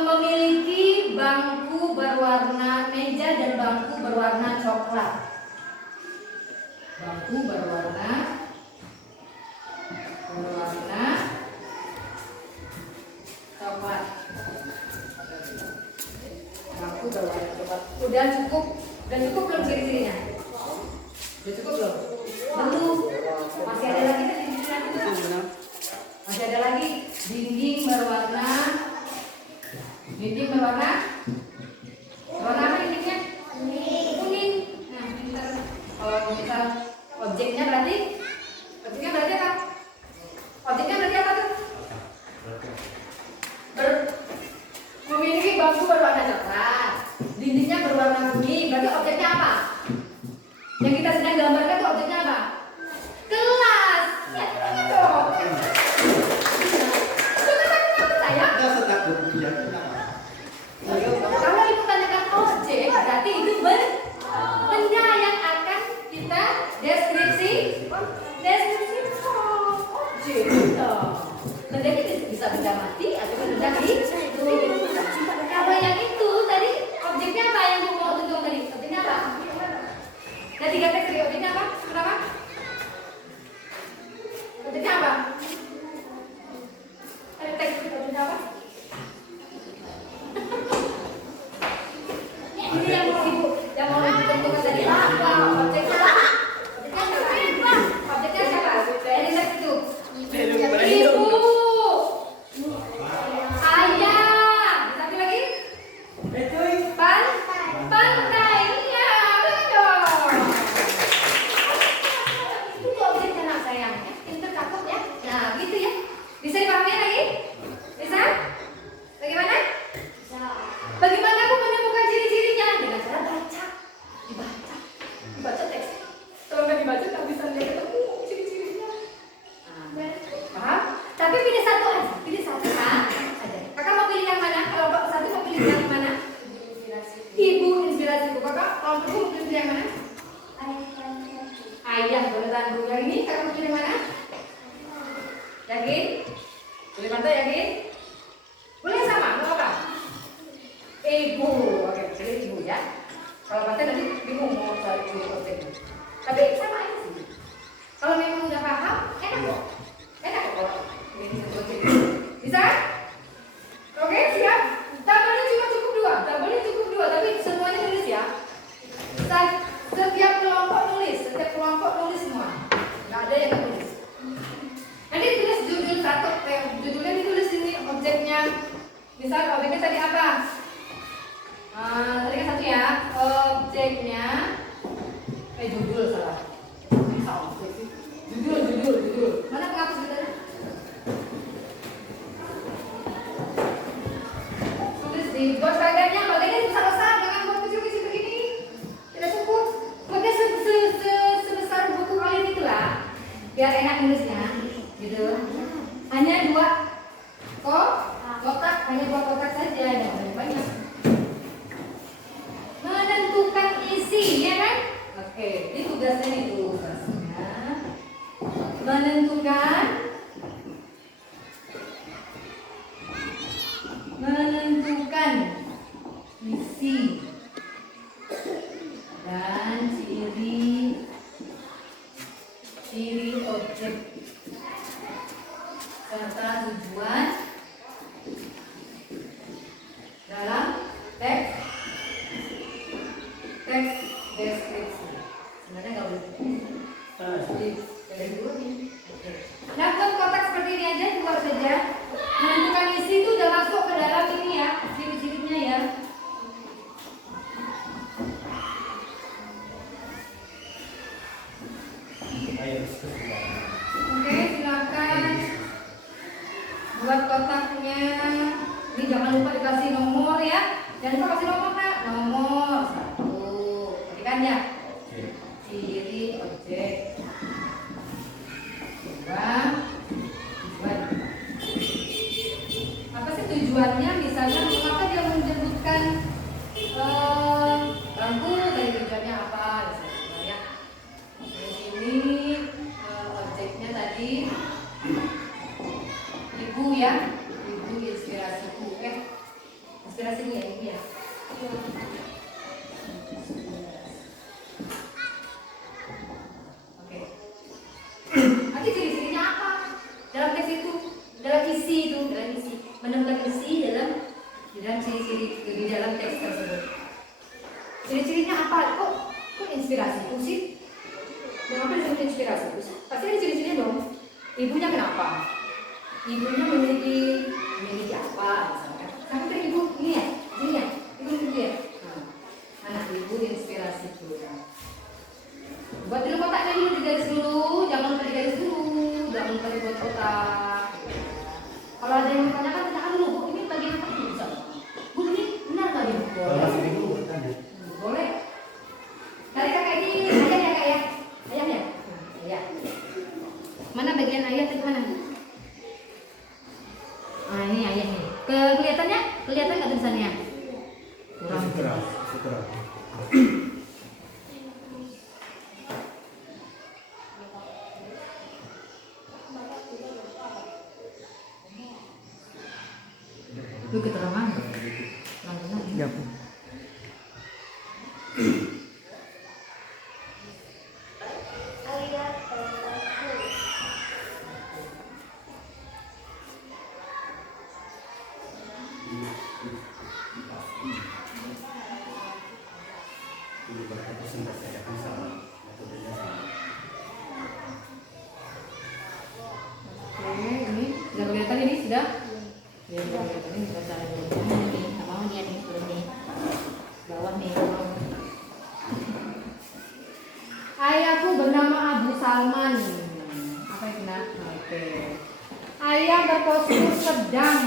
Memiliki bangku berwarna meja dan bangku berwarna coklat. Bangku berwarna coklat. Bangku berwarna coklat. Udah cukup belum ciri-cirinya? Udah cukup belum? Belum. Masih ada lagi kan ciri-cirinya? Masih ada lagi dinding berwarna warna apa dindingnya? Kuning. Nah, kalau misal objeknya berarti apa? Objeknya berarti apa tuh? Memiliki bangku berwarna coklat, dindingnya berwarna kuning. Berarti objeknya apa? Yang kita sedang gambarkan tuh objeknya apa? Kelas. Ya, dong. Kalau ibu tanyakan objek, berarti itu benda yang akan kita deskripsi objek. Benda ini bisa benda mati atau benda hidup. Kalau yang itu tadi objeknya apa yang ibu mau tunjuk tadi? Objeknya apa? Ada 3 teks dari objeknya apa? Kenapa? Objeknya apa? Ada teks dari objeknya apa? Ini yang mau ibu, yang mau ditentukan tadi apa? Objeknya apa? Objeknya siapa? Dari teks itu. Ibu, ayah, satu lagi. Pantai, iya, betul. Itu objeknya nak sayang, pintar cakep ya. Nah, gitu ya. Bisa dipahami lagi? Bisa? Bagaimana? Bagaimana aku menemukan ciri-cirinya? Dengan cara dibaca teks. Kalau nggak dibaca tak bisa lihat ciri-cirinya. Nah, paham? Tapi pilih satu aja, aja. Kakak mau pilih yang mana? Kalau satu mau pilih yang mana? Ibu inspirasiku. Kakak kalau mau pilih yang mana? Ayah beneran yang ini. Kakak mau pilih mana? Yakin? Pilih pantai yakin? Boleh sama, mau apa? Ibu, oke, pilih ibu ya. Kalau pantai nanti bingung mau cari objeknya. Tapi sama aja sih. Kalau memang udah paham, enak kok. Kalau ini objek. Bisa? Oke, siap. Tabelnya cuma cukup 2, tapi semuanya nulis ya. Setiap kelompok nulis semua. Nggak ada yang nulis. Nanti tulis judul satu, judulnya ditulis ini objeknya. Misal objeknya tadi apa? Tadi kan satu ya, objeknya judul salah. Judul. Mana penghapus kita? tugasnya itu tugasnya menentukan isi dan ciri objek serta tujuan dalam teks deskripsi. Sebenarnya nggak boleh. Dari dulu nih. Oke. Nah, buat kotak seperti ini aja keluar saja. Menentukan isi itu udah masuk ke dalam ini ya, ciri-cirinya ya. Oke, silakan buat kotaknya. Ini jangan lupa dikasih nomor ya. Jangan lupa kasih nomor Kak. Nomor 1. Perhatikan ya. Ciri objek. Tujuan. Apa sih tujuannya? Misalnya mengapa dia menyebutkan bangku, dari tujuannya apa? Misalnya di sini objeknya tadi ibu ya, ibu inspirasiku. Inspirasiku ya ibu ya. Oke. Nanti ciri-cirinya apa? Dalam teks itu, dalam isi itu, menemukan isi di dalam ciri-ciri di dalam teks tersebut. Ciri-cirinya apa? Kok inspirasiku sih? Kenapa disebut inspirasiku sih? Pasti ada ciri-cirinya dong. Ibunya kenapa? Ibunya memiliki apa? Misalnya. Tapi kan ibu ini ya, ibu ya. Nah, ibu inspirasiku. Buat dulu kotaknya dulu, digaris dulu, jangan lupa digaris dulu, jangan lupa dibuat kotak. Kalau ada yang bertanyakan, tanyakan dulu, Bu, ini bagian apa ini bisa? Bu, ini benar nggak ini? Boleh. Boleh. Dari kakak ini ayah ya kak ya, ayahnya. Ayah. Mana bagian ayah tadi mana? Ah ini ayah nih. Kelihatan nggak tulisannya? Kurang. Seterah. Lu keterangan? Ya. Oke, ini sudah kelihatan ini sudah. Ya, sudah kelihatan ini sudah cara ini. Nggak mau nih ini turun nih. Bawah nih. Ayahku bernama Abu Salman. Apa itu nak? Oke. Ayah berpostur sedang.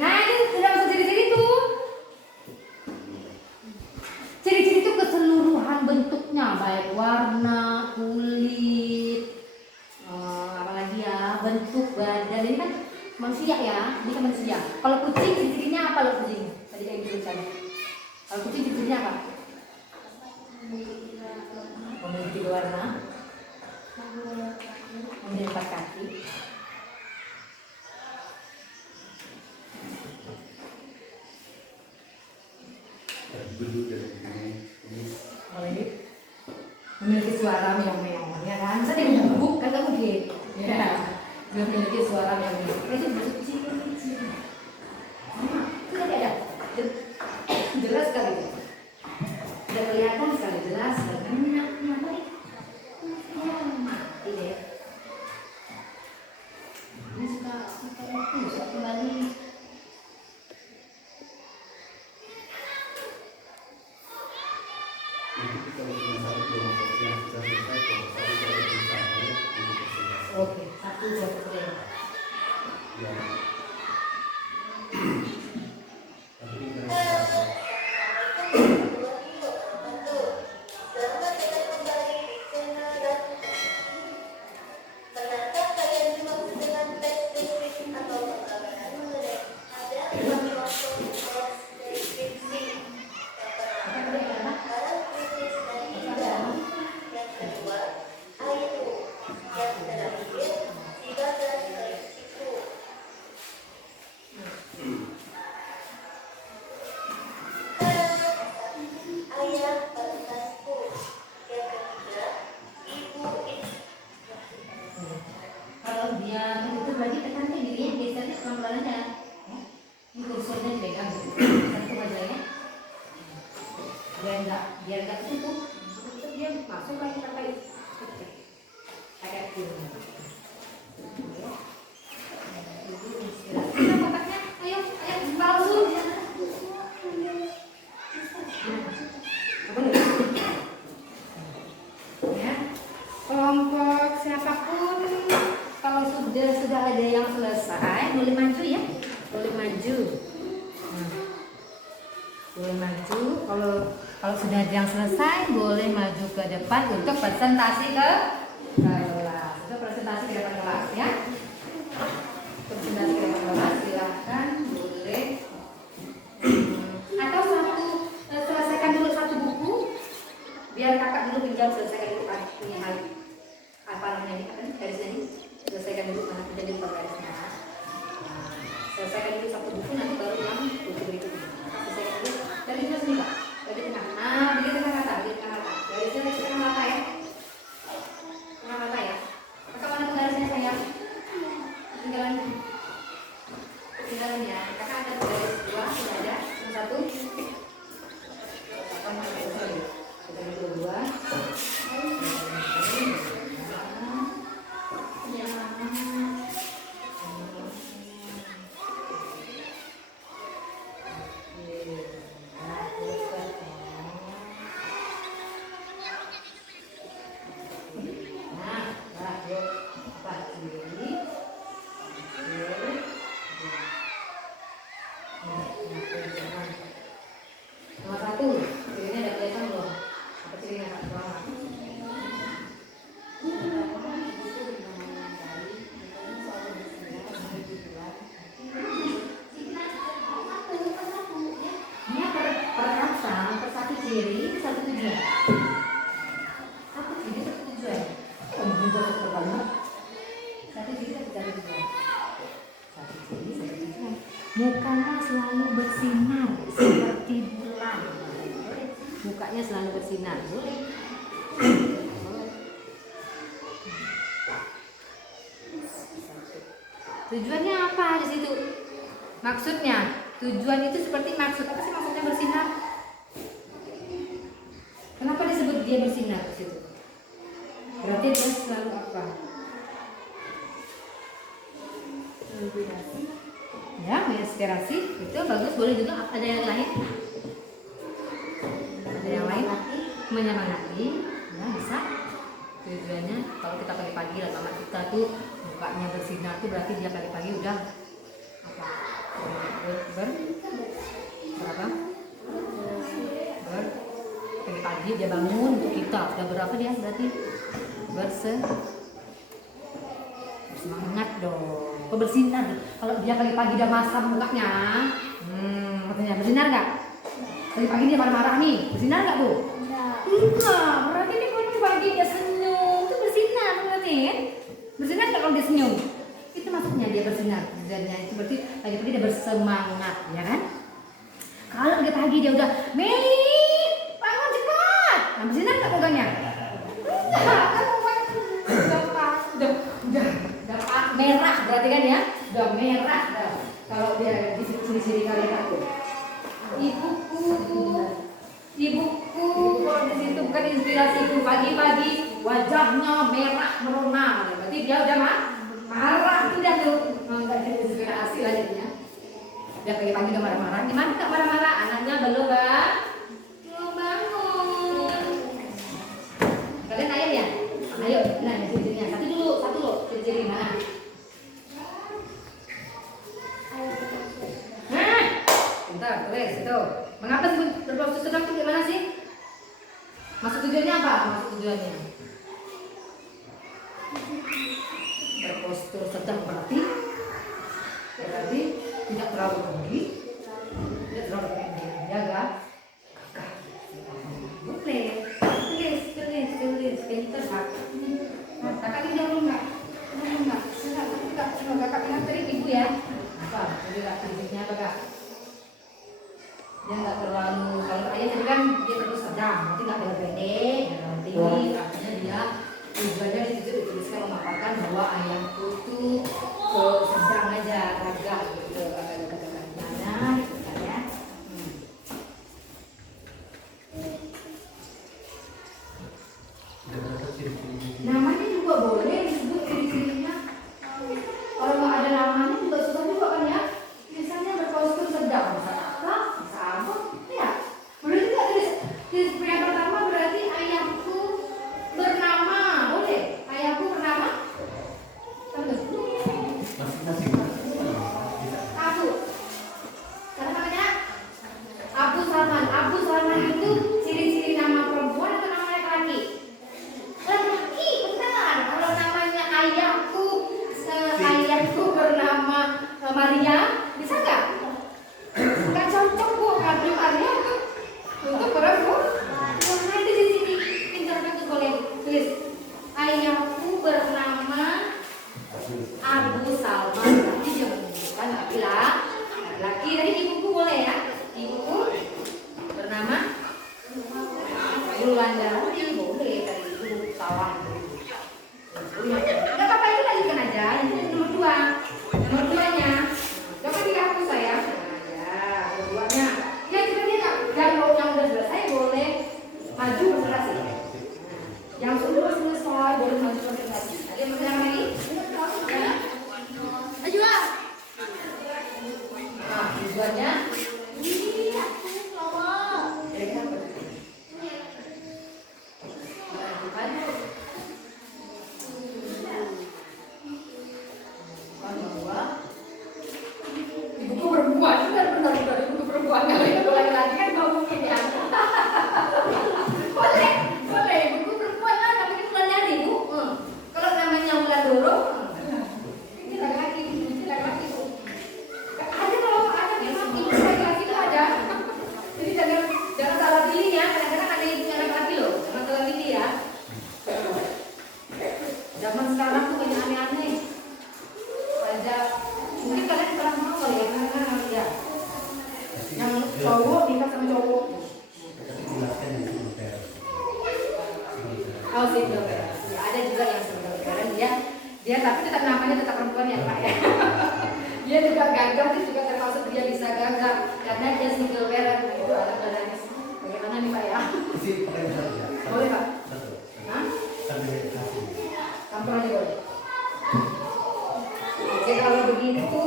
Nah ini sudah masuk ciri-ciri tuh. Ciri-ciri itu keseluruhan bentuknya, baik warna, kulit, apalagi ya, bentuk badan. Ini kan manusia ya, ini kan manusia. Kalau kucing ciri-cirinya apa lo kucing? Tadi kayak gitu kan. Kalau kucing ciri-cirinya apa? Memiliki dua warna, memiliki 4 kaki. Memiliki suara meong-meong, ya kan? Saya tidak bubuk, kan kamu gitu. Ya, memiliki suara meong-meong. Itu kecil. Itu tadi ada, jelas sekali. Sudah kelihatan sekali jelas. Mati deh. Ini suka kembali. Oke, 1, 2, 3. biar nggak tutup. Terus dia masuk lagi pakai film. Mana kotaknya? Ayo, palsu. Ya, kelompok siapapun kalau sudah ada yang selesai boleh maju ya, boleh maju. Boleh maju. Kalau sudah ada yang selesai boleh maju ke depan untuk presentasi ke kelas. Untuk presentasi ke depan kelas ya. Presentasi ke depan kelas silahkan boleh. Atau selesaikan dulu satu buku. Biar kakak dulu pinjam selesaikan dulu punya hal apa namanya ini garisnya ini. Selesaikan dulu mana pinjam dulu garisnya. Selesaikan dulu satu buku nanti baru yang buku berikutnya. Selesaikan dulu dari sini Pak. Dari tengah. Di tengah mata, di tengah mata. Garisnya di tengah mata ya. Tengah mata ya. Kakak mana tuh garisnya sayang? Tinggalan ya. Kakak ada garis dua, sudah ada. Yang satu. Kakak mana sorry. Kita dua. Nomor satu, cirinya ada kelihatan belum? Apa cirinya Kak? Ini perkata, satu ciri, satu tujuan. Satu ciri, satu tujuan. Satu ciri, satu tujuan. Satu ciri, satu tujuan. Mukanya selalu bersinar seperti bulan. Mukanya selalu bersinar. Boleh. Tujuannya apa di situ? Maksudnya, tujuan itu seperti maksud apa sih maksudnya bersinar? Kenapa disebut dia bersinar di situ? Berarti dia selalu apa? Ya, menginspirasi. Itu bagus, boleh juga. Ada yang lain? Ada yang lain? Menyemangati. Ya, bisa. Tujuannya kalau kita pagi-pagi lah mama kita tuh mukanya bersinar tuh berarti dia pagi-pagi udah apa? Berapa? Pagi-pagi dia bangun untuk kita. Udah berapa dia berarti? Bersemangat dong. Bersinar. Kalau dia pagi-pagi udah masam mukanya, katanya bersinar nggak? Pagi-pagi dia marah-marah nih, bersinar nggak tuh? Enggak. Berarti dia kalau pagi dia senyum, itu bersinar berarti ya? Bersinar nggak kalau dia senyum? Itu maksudnya dia bersinar. Tujuannya itu berarti pagi-pagi dia bersemangat, ya kan? Kalau dia pagi dia udah Meli, bangun cepat. Nah, bersinar nggak mukanya? Enggak. Udah merah berarti kan ya? Udah merah dah. Kalau dia di sini kalian aku. Ibuku kalau di situ bukan inspirasiku pagi-pagi wajahnya merah merona. Berarti dia udah marah udah tuh. Enggak jadi inspirasi lah jadinya. Dia pagi-pagi udah marah-marah. Gimana enggak marah-marah? Anaknya belum bangun. Kalian air ya? Ayo, nah ciri-cirinya. Satu dulu, ciri-ciri mana? Nah, bentar, tulis itu. Mengapa disebut berpostur sedang itu gimana sih? Maksud tujuannya apa? Maksud tujuannya? Berpostur sedang berarti tidak terlalu tinggi, tidak terlalu pendek, jaga gagah. Boleh. Tulis, pintar Pak. Nah, kakak ini jauh enggak? Coba kakak ingat tadi ibu ya. Apa? Jadi aktivitasnya apa kak? Dia nggak terlalu, kalau ayah tadi kan dia terus sedang, nanti nggak terlalu pendek, nanti artinya dia tujuannya di situ dituliskan memaparkan bahwa ayahku tuh sedang aja, agak gitu, agak gimana gitu kan ya. jangan salah pilih ya. Kadang-kadang ada ibu yang laki loh. Jangan salah pilih ya. Zaman sekarang tuh banyak aneh-aneh. Ada mungkin kalian pernah mau kali ya, kadang-kadang ya. Yang cowok nikah sama cowok. Oh sih ya. Ada juga yang single parent dia tapi tetap namanya tetap perempuan ya Pak ya. Dia juga gagal, dia juga termasuk dia bisa gagal karena dia single parent. Itu anak-anaknya bagaimana nih Pak ya? Boleh Pak? Hah? Campur aja boleh. Oke kalau begitu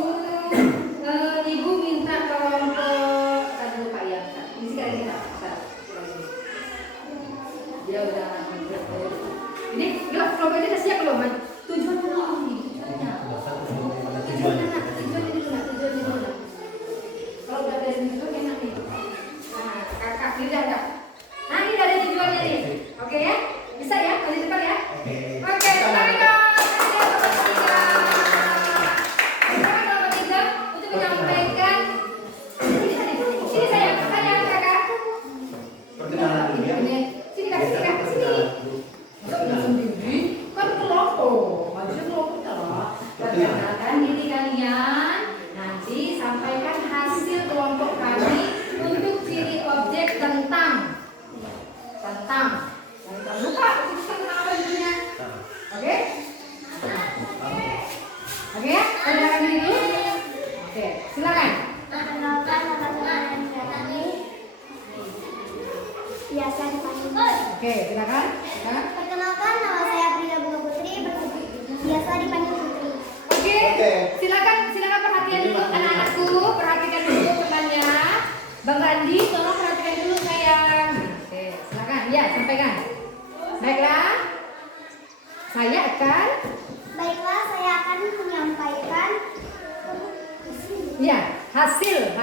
ibu minta kelompok tadi lupa ya. Ini sekarang kita. Dia udah ini kelompok ini udah siap belum? Tujuan dulu ini. Tujuan ini dulu. Kalau udah ada tujuan enak nih. Nah, kakak ini udah ada. Nah, ini udah ada tujuannya nih. Oke ya? Bisa ya? Kalau cepat ya? Oke, tangan dong. Untuk menyampaikan ini saya kakak. Perkenalan dulu ya. Sini kak, sini. Sendiri kan kelompok, maksudnya kelompok lah. Perkenalkan diri kalian, nanti sampaikan hasil kelompok kami untuk ciri objek tentang. Jangan lupa kita kenal apa judulnya. Oke? Oke ya? Perkenalkan diri dulu. Oke, silakan. Perkenalkan nama saya Nani. Biasa dipanggil. Oke, silakan. Perkenalkan nama saya Priya Bunga Putri. Biasa dipanggil Putri. Oke. Silakan perhatian dulu anak-anakku, perhatikan dulu temannya. Bang Randi, tolong perhatikan dulu sayang. Oke, silakan. Ya, sampaikan. Baiklah. Saya akan menyampaikan ya, hasil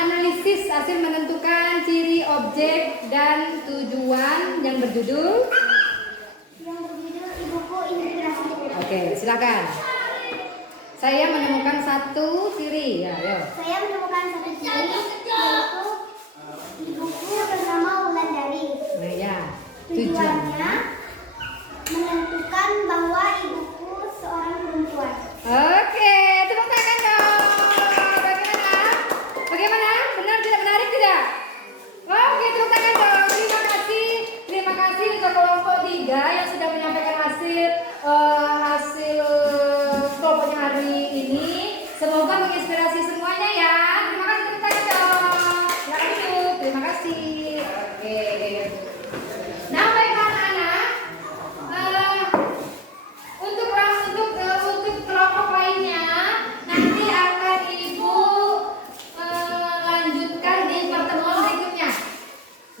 analisis, hasil menentukan ciri objek dan tujuan yang berjudul Ibuku Inspirasi. Oke, silakan. Saya menemukan satu ciri, ya, yo. Saya menemukan satu ciri yaitu ibuku bernama Wulandari. Nah, ya. Tujuannya menentukan bahwa ibuku seorang perempuan. Oke, tepuk tangan dong. Bagaimana? Benar tidak, menarik tidak? Oke, tepuk tangan dong. Terima kasih untuk kelompok 3 yang sudah menyampaikan hasil kelompoknya hari ini. Semoga menginspirasi semuanya ya. Terima kasih, tepuk tangan dong. Silakan duduk. Terima kasih. Oke. Nah, baiklah anak-anak. Untuk kelompok lainnya nanti akan ibu lanjutkan di pertemuan berikutnya.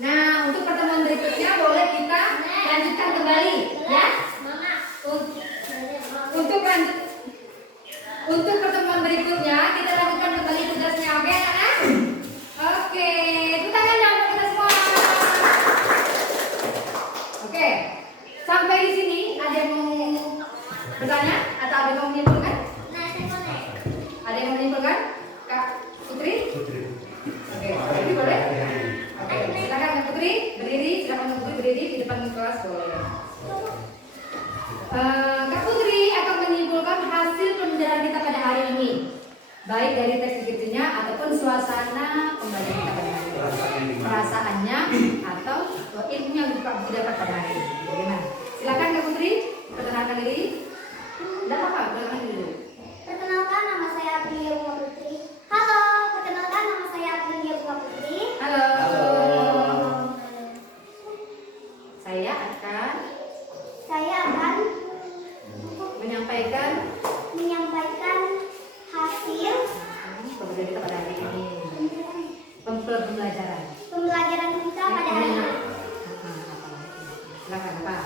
Nah, untuk pertemuan berikutnya boleh kita lanjutkan kembali, ya. Untuk pertemuan berikutnya kita lanjutkan kembali tugasnya, oke anak-anak? Oke, tepuk tangan dong untuk kita semua. Oke, sampai di sini ada yang mau bertanya atau ada yang mau menyimpulkan? Ada yang mau menyimpulkan? Kak Putri? Oke, Putri boleh? Oke, silakan Kak Putri berdiri, silakan Kak Putri berdiri di depan kelas boleh. Kak Putri akan menyimpulkan hasil pembelajaran kita pada hari ini, baik dari teks deskripsinya ataupun suasana pembelajaran kita pada hari ini, perasaannya atau ilmu yang didapat pada hari ini. Bagaimana? Silakan Kak Putri, perkenalkan diri. Tidak apa-apa, perkenalkan diri dulu. Perkenalkan nama saya Priya Bunga Putri. Halo, perkenalkan nama saya Priya Bunga Putri. Halo. Saya akan menyampaikan hasil pembelajaran kita pada hari ini. Pembelajaran kita pada hari ini. Silakan Pak.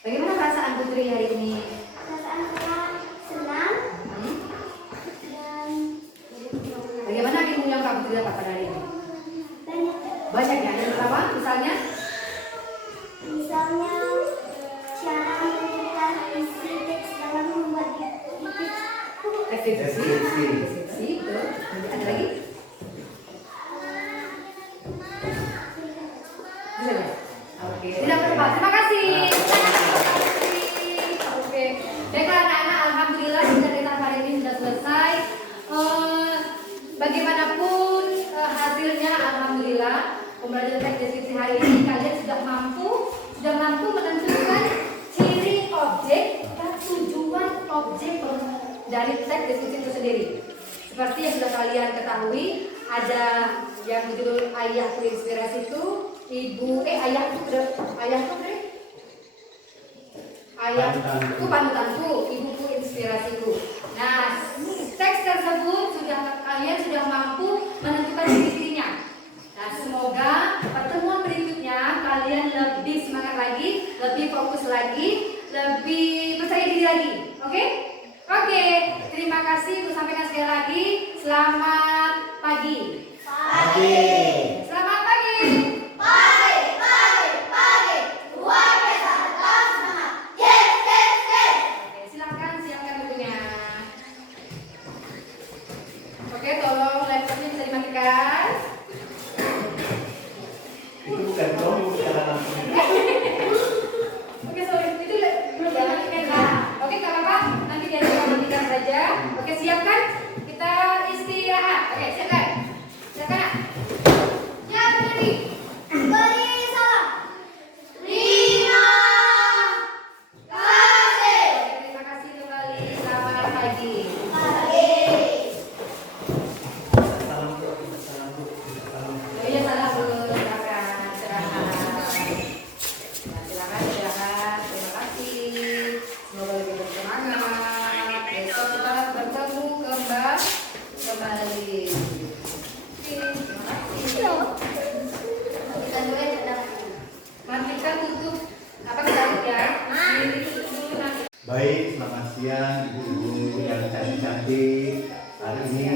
Bagaimana perasaan Putri hari ini? Perasaan saya senang dan Bagaimana ilmu yang Kak Putri dapat pada hari ini? banyak Ya. Yang pertama, misalnya cara menentukan isi teks dalam membuat teks Deskripsi. Betul. Ada lagi? Bisa ya? Oke. Tidak apa-apa. Terima kasih. Oke. Baiklah anak-anak, alhamdulillah cerita hari ini sudah selesai. Bagaimanapun hasilnya, alhamdulillah pembelajaran teks deskripsi hari ini kalian sudah mampu menentukan ciri objek dan tujuan objek dari teks deskripsi itu sendiri. Seperti yang sudah kalian ketahui, ada yang berjudul Ayahku Inspirasiku, Ayahku Panutanku, Ibuku Inspirasiku. Nah, teks tersebut kalian sudah mampu menentukan ciri-cirinya. Nah, semoga pertemuan berikutnya kalian lebih semangat lagi, lebih fokus lagi, lebih percaya diri lagi. Oke? Oke, terima kasih. Untuk sampaikan sekali lagi, selamat pagi. Selamat pagi. Oke, silakan siapkan bukunya. Oke, tolong laptopnya bisa dimatikan. Itu bukan dong, bukan langsung. Oke, sorry, itu belum dimatikan ya. Oke, nggak apa-apa, nanti dia matikan saja. Oke, siapkan. Kita istirahat. Oke, siapkan. Siapkan, Nak. Ya, berdiri. Beri salam. Terima kasih. Oke, terima kasih kembali. Selamat pagi. Salam bro, salam. Oh iya, salah dulu. Silakan istirahat. Nah, silakan istirahat. Terima kasih. Semoga lebih bersemangat. Besok kita bertemu kembali. Oke, terima kasih. Kita mulai sedang matikan tutup apa kita lihat ya. Ini tutup dulu nanti. Baik, selamat siang ibu-ibu yang cantik-cantik. Hari ini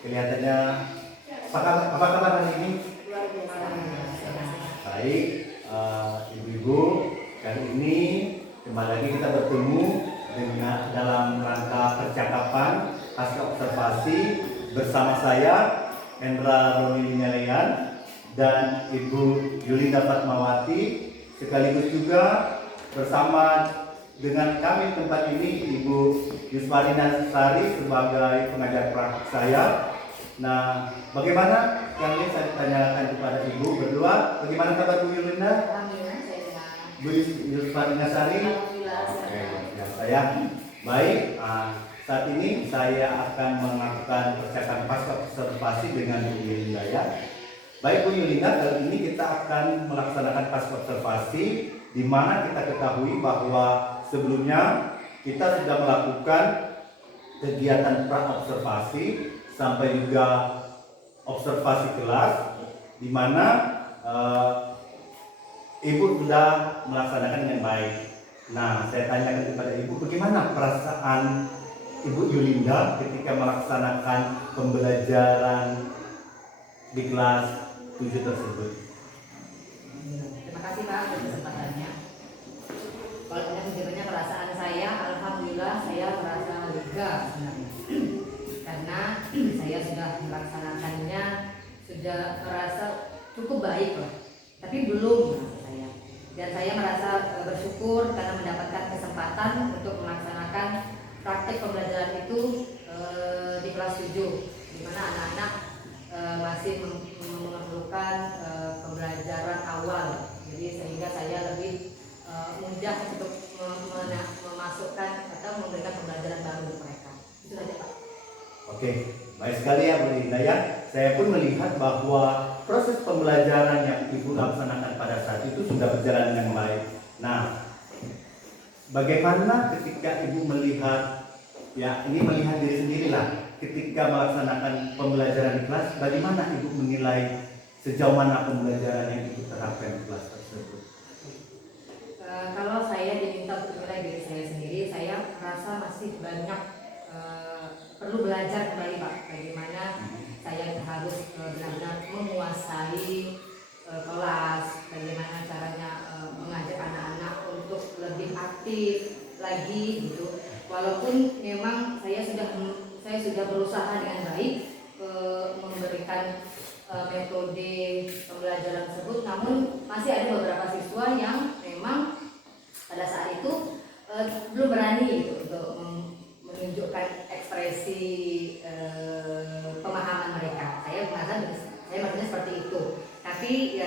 kelihatannya apa kabar hari ini? Luar biasa. Baik, ibu-ibu, kali ini kembali lagi kita bertemu dengan dalam rangka percakapan hasil observasi bersama saya Hendra Roni Nyalean dan Ibu Yulinda Fatmawati, sekaligus juga bersama dengan kami tempat ini Ibu Yusmarina Sari sebagai pengajar praktik saya. Nah, bagaimana yang ini saya tanyakan kepada Ibu berdua, bagaimana kabar Bu Yulinda? Alhamdulillah saya dengan Bu Yusmarina Sari? alhamdulillah. Oke, ya saya baik. Saat ini saya akan melakukan percakapan pasca observasi dengan Bu Yulinda ya. Baik Bu Yulinda, kali ini kita akan melaksanakan pasca observasi di mana kita ketahui bahwa sebelumnya kita sudah melakukan kegiatan pra-observasi sampai juga observasi kelas di mana Ibu sudah melaksanakan dengan baik. Nah, saya tanyakan kepada Ibu, bagaimana perasaan Ibu Yulinda ketika melaksanakan pembelajaran di kelas 7 tersebut? Terima kasih Pak atas kesempatannya. Kalau ada sebenarnya perasaan saya, alhamdulillah saya merasa lega sebenarnya. Karena saya sudah melaksanakannya, sudah merasa cukup baik loh. Tapi belum merasa saya. Dan saya merasa bersyukur karena mendapatkan kesempatan untuk melaksanakan praktik pembelajaran itu di kelas 7, di mana anak-anak masih memerlukan pembelajaran awal. Jadi sehingga saya lebih mudah untuk memasukkan atau memberikan pembelajaran baru untuk mereka. Itu saja Pak. Oke, baik sekali ya Bu Yulinda ya. Saya pun melihat bahwa proses pembelajaran yang Ibu laksanakan pada saat itu sudah berjalan dengan baik. Nah, bagaimana ketika Ibu melihat, ya ini melihat diri sendirilah, ketika melaksanakan pembelajaran di kelas, bagaimana Ibu menilai sejauh mana pembelajaran yang Ibu terapkan di kelas tersebut? Kalau saya diminta untuk menilai diri saya sendiri, saya merasa masih banyak perlu belajar kembali Pak. Bagaimana saya harus benar-benar menguasai kelas, bagaimana caranya mengajak anak-anak untuk lebih aktif lagi gitu. Walaupun memang saya sudah sudah berusaha dengan baik memberikan metode pembelajaran tersebut, namun masih ada beberapa siswa yang memang pada saat itu belum berani gitu, untuk menunjukkan ekspresi pemahaman mereka. Saya maksudnya seperti itu. Tapi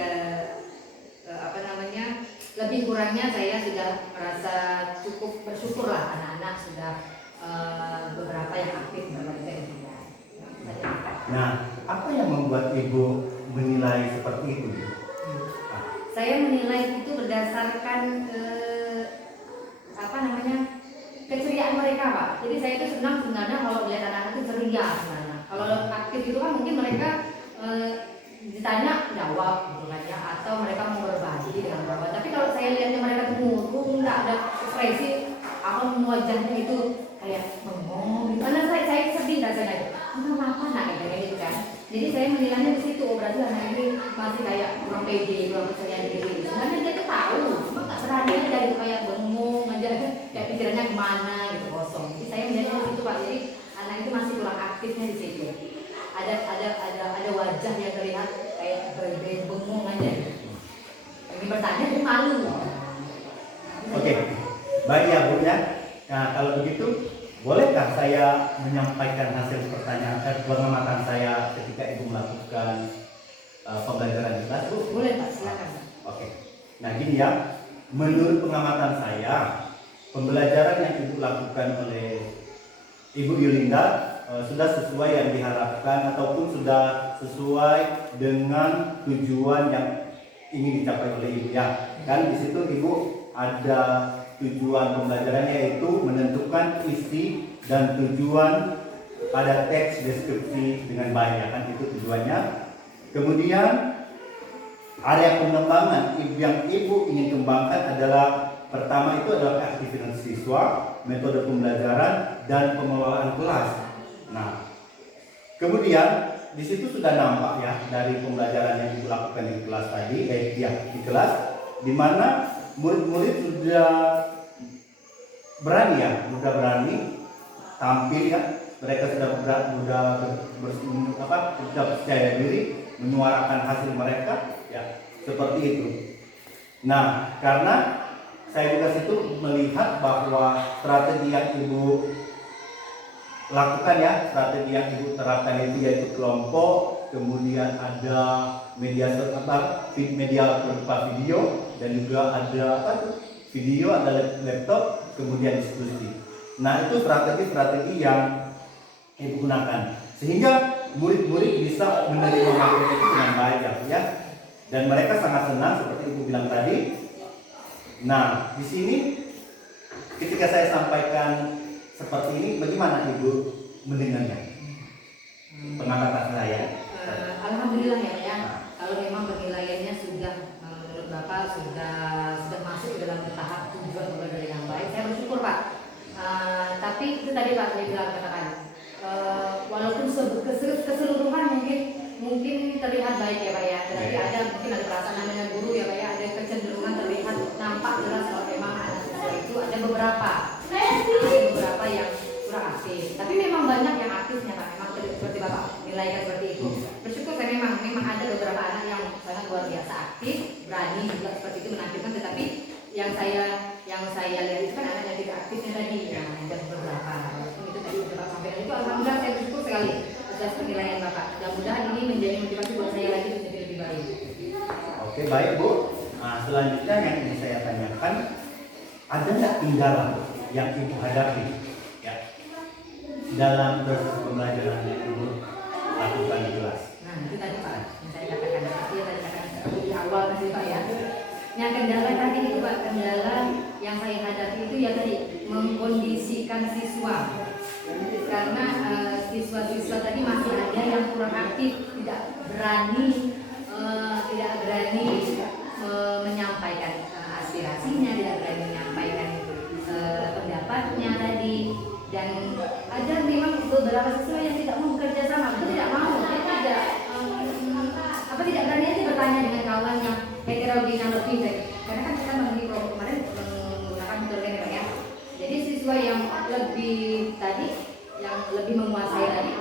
lebih kurangnya saya sudah merasa cukup bersyukur lah, anak-anak sudah beberapa yang aktif berbagi juga. Nah, apa yang membuat Ibu menilai seperti itu? Saya menilai itu berdasarkan keceriaan mereka, Pak. Jadi saya itu senang sebenarnya kalau melihat anak-anak itu ceria sebenarnya. Kalau aktif itu kan mungkin mereka ditanya jawab gitu kan ya, atau mereka mau berbagi dengan jawab. Tapi kalau saya lihatnya mereka tuh murung, nggak ada ekspresi, wajahnya itu kayak bengong. Karena saya sedih rasanya. Kenapa nak kayak gitu kan? Jadi saya menilainya di situ. Berarti anak ini masih kayak kurang pede, kurang percaya diri. Sebenarnya dia tuh tahu, cuma nggak berani aja gitu, kayak bengong aja, kayak pikirannya kemana gitu, kosong. Jadi saya melihatnya di situ, Pak. Jadi anak itu masih kurang aktifnya di situ. Ada wajah yang terlihat kayak bengong aja. Ini bertanya itu malu. Oke, baik ya Bu ya. Nah kalau begitu, bolehkah saya menyampaikan hasil pengamatan saya ketika Ibu melakukan pembelajaran di kelas, Bu? Boleh Pak, silakan. Oke. Nah gini ya, menurut pengamatan saya, pembelajaran yang Ibu lakukan oleh Ibu Yulinda sudah sesuai yang diharapkan ataupun sudah sesuai dengan tujuan yang ingin dicapai oleh Ibu ya. Kan di situ Ibu ada tujuan pembelajarannya, yaitu menentukan isi dan tujuan pada teks deskripsi dengan baik, ya kan, itu tujuannya. Kemudian area pengembangan yang Ibu ingin kembangkan adalah, pertama itu adalah aktivitas siswa, metode pembelajaran, dan pengelolaan kelas. Nah, kemudian di situ sudah nampak ya dari pembelajaran yang Ibu lakukan di kelas tadi, di kelas, di mana murid-murid sudah berani tampil ya, mereka sudah percaya diri menyuarakan hasil mereka ya, seperti itu. Nah, karena saya juga situ melihat bahwa strategi yang Ibu lakukan ya, strategi yang Ibu terapkan itu yaitu kelompok, kemudian ada media berupa video, dan juga ada video, ada laptop, kemudian diskusi. Nah itu strategi yang Ibu gunakan sehingga murid-murid bisa menerima materi itu dengan baik ya, dan mereka sangat senang seperti Ibu bilang tadi. Nah di sini ketika saya sampaikan seperti ini, bagaimana Ibu mendengarnya? Pengamatan saya. Alhamdulillah ya Pak ya. Kalau memang penilaiannya sudah menurut Bapak sudah masuk ke dalam tahap tujuan pembelajaran yang baik, saya bersyukur Pak. Tapi itu tadi Pak saya bilang katakan, walaupun keseluruhan mungkin terlihat baik ya Pak ya, tetapi mungkin ada perasaan namanya guru ya Pak ya, ada kecenderungan terlihat nampak jelas kalau memang anak siswa itu ada beberapa yang kurang aktif. Tapi memang banyak yang aktifnya Pak, memang seperti Bapak nilaikan seperti itu. Bersyukur saya memang ada beberapa anak yang sangat luar biasa aktif, berani juga seperti itu menampilkan, tetapi yang saya lihat itu kan anak yang tidak aktifnya tadi, yang ada beberapa. Itu tadi Bapak sampaikan itu, alhamdulillah saya bersyukur sekali atas penilaian Bapak. Mudah-mudahan ini menjadi motivasi buat saya lagi untuk lebih baik. Oke, baik Bu. Nah, selanjutnya yang ingin saya tanyakan, ada nggak kendala yang Ibu hadapi ya dalam proses pembelajaran yang Ibu lakukan di kelas? Nah itu tadi Pak, yang saya katakan di awal tadi Pak ya. Yang kendala tadi itu Pak, kendala yang saya hadapi itu ya tadi mengkondisikan siswa, karena siswa-siswa tadi masih ada yang kurang aktif, tidak berani menyampaikan aspirasinya, tidak berani menyampaikan pendapatnya tadi, dan ada memang beberapa siswa yang tidak mau bekerja sama, itu tidak mau, dia tidak berani aja bertanya dengan kawan yang heterogen lebih baik, karena kan kita membagi kelompok kemarin menggunakan metode ya Pak ya. Jadi siswa yang lebih tadi yang yang lebih menguasai tadi,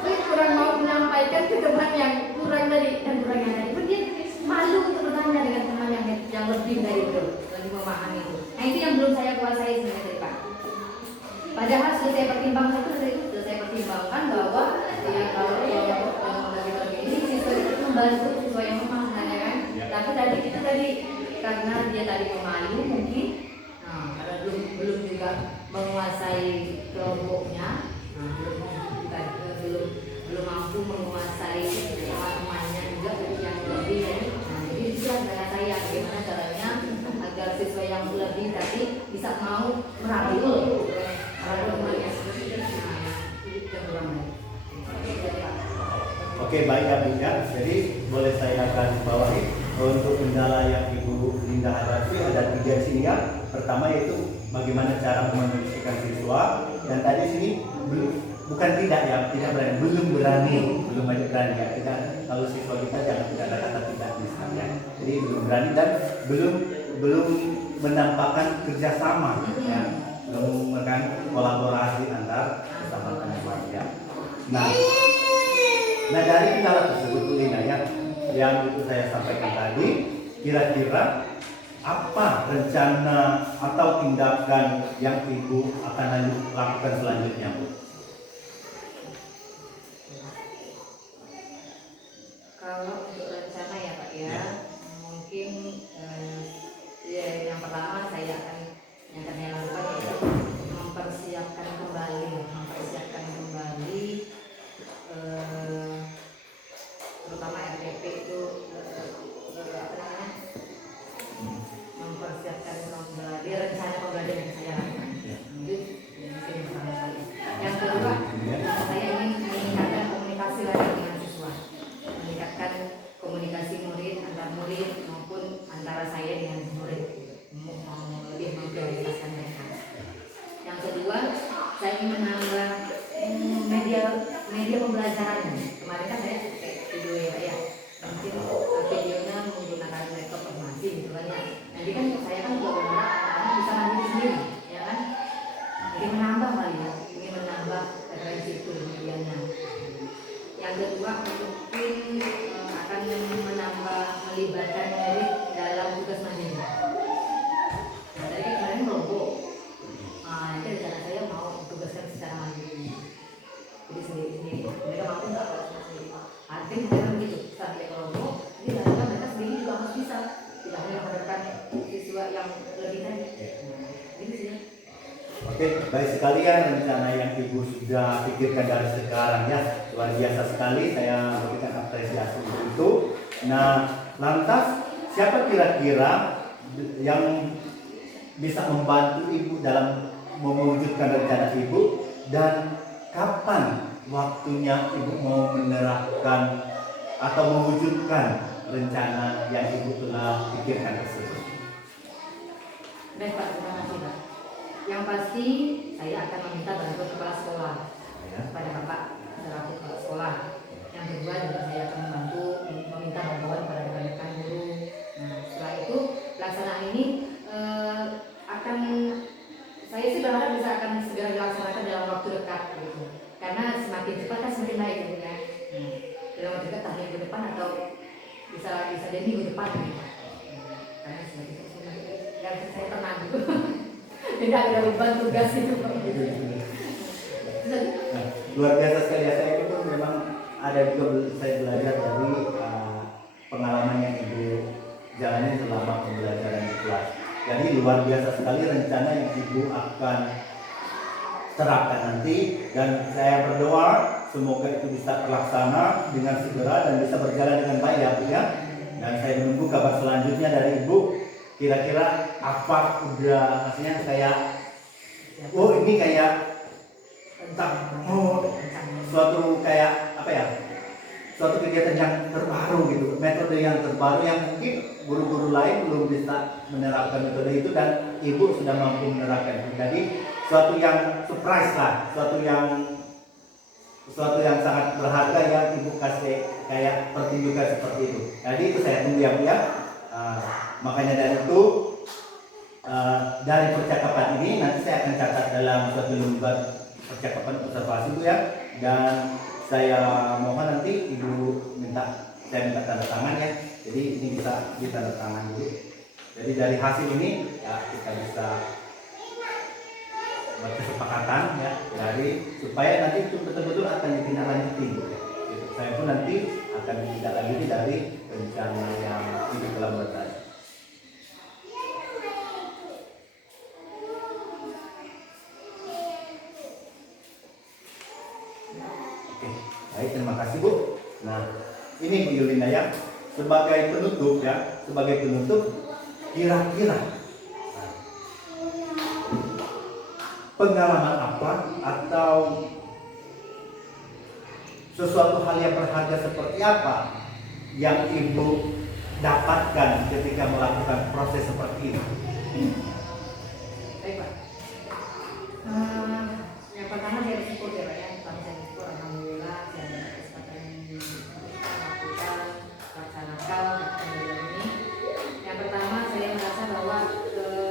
kurang mau menyampaikan ke teman yang kurang tadi dan kurang yang tadi. Dia malu untuk bertanya dengan teman yang lebih dari itu, lebih memahami itu. Nah itu yang belum saya kuasai sebenarnya Pak. Padahal sudah saya pertimbangkan sudah saya pertimbangkan bahwa ya kalau yang bagi ini siswa itu membantu siswa yang memang sebenarnya kan. Tapi tadi itu tadi karena dia tadi pemalu mungkin, karena belum juga menguasai kelompoknya, belum mampu menguasai teman-temannya juga yang lebih jadi itu adalah saya bagaimana caranya agar siswa yang lebih tadi bisa mau merangkul temannya Oke, baik ya Bu ya. Jadi boleh saya garis bawahi untuk kendala yang Ibu Linda hadapi ada 3 di sini ya. Pertama yaitu bagaimana cara mengondisikan siswa, dan tadi sini bukan tidak ya, tidak berani, belum banyak berani ya. Kita kalau siswa kita jangan tidak ada kata tidak bisa ya. Jadi belum berani dan belum menampakkan kerjasama ya, belum menekan kolaborasi antar sesama teman ya. Nah dari kendala tersebut Bu Linda ya, yang itu saya sampaikan tadi, kira-kira apa rencana atau tindakan yang Ibu akan lakukan selanjutnya Bu? Kalau untuk rencana ya Pak ya, mungkin ya, yang pertama saya akan lakukan yaitu mempersiapkan kembali terutama RDP itu mempersiapkan kembali rencana pembelajaran yang saya lakukan. Itu yang pertama kali. Yang kedua, saya ingin meningkatkan komunikasi lagi dengan siswa, meningkatkan komunikasi murid antar murid maupun antara saya dengan murid, lebih memprioritaskan mereka. Yang kedua, saya ingin menambah media pembelajaran. Kemarin kan saya video ya, mungkin videonya menggunakan laptop masing gitu kan ya. Nanti kan saya kan juga berharap anak-anak bisa mandiri sendiri, ya kan? Ingin menambah kali ya, ingin menambah referensi itu medianya. Yang kedua mungkin akan menambah melibatkan murid dalam tugas mandiri. Nah, tadi kan kemarin kelompok. Nanti rencana saya mau tugaskan secara mandiri. Jadi sendiri. Mereka mampu nggak kalau sendiri? Artinya jangan begitu. Sampai kelompok, jadi ternyata mereka sendiri juga harus bisa. Tidak hanya mengharapkan siswa yang lebih tadi. Ini sih. Oke, baik sekali ya rencana yang Ibu sudah pikirkan dari sekarang ya. Luar biasa sekali, saya memberikan apresiasi untuk itu. Nah, lantas siapa kira-kira yang bisa membantu Ibu dalam mewujudkan rencana Ibu, dan kapan waktunya Ibu mau menerapkan atau mewujudkan rencana yang Ibu telah pikirkan tersebut? Baik Pak, terima kasih Pak. Yang pasti saya akan meminta bantuan kepala sekolah kepada Bapak selaku kepala sekolah. Yang kedua juga saya akan meminta bantuan pada rekan-rekan guru. Nah setelah itu pelaksanaan ini saya sih berharap bisa akan segera dilaksanakan dalam waktu dekat gitu. Karena semakin cepat kan semakin baik gitu ya. Dalam waktu dekat minggu depan atau bisa jadi minggu depan gitu. Karena semakin cepat dan saya tenang gitu. Tidak ada beban tugas itu. Nah, luar biasa sekali ya, saya itu memang ada juga saya belajar dari pengalaman yang Ibu jalani selama pembelajaran di kelas. Jadi luar biasa sekali rencana yang Ibu akan terapkan nanti, dan saya berdoa semoga itu bisa terlaksana dengan segera dan bisa berjalan dengan baik ya Bu ya. Dan saya menunggu kabar selanjutnya dari Ibu. Kira-kira apa udah maksudnya kayak ini kayak suatu kayak apa ya, suatu kegiatan yang terbaru gitu, metode yang terbaru yang mungkin guru-guru lain belum bisa menerapkan metode itu dan Ibu sudah mampu menerapkan. Jadi suatu yang surprise lah, suatu yang sangat berharga yang Ibu kasih kayak pertunjukan seperti itu. Jadi itu saya tunggu ya Bu ya. Makanya dari itu dari percakapan ini nanti saya akan catat dalam suatu lembar percakapan observasi Bu ya, dan saya mohon nanti Ibu saya minta tanda tangan ya, jadi ini bisa ditanda tangan dulu. Jadi dari hasil ini ya kita bisa buat kesepakatan ya, dari supaya nanti itu betul-betul akan ditindaklanjuti Bu ya. Gitu. Saya pun nanti akan ditindaklanjuti dari rencana yang ini telah buat tadi. Baik, terima kasih Bu. Nah, ini Bu Yulinda ya, sebagai penutup ya, kira-kira pengalaman apa atau sesuatu hal yang berharga seperti apa yang Ibu dapatkan ketika melakukan proses seperti ini? Baik Pak. Yang pertama saya bersyukur ya Pak ya, saya bersyukur alhamdulillah saya dapat kesempatan melakukan melaksanakan pembelajaran ini. Yang pertama saya merasa bahwa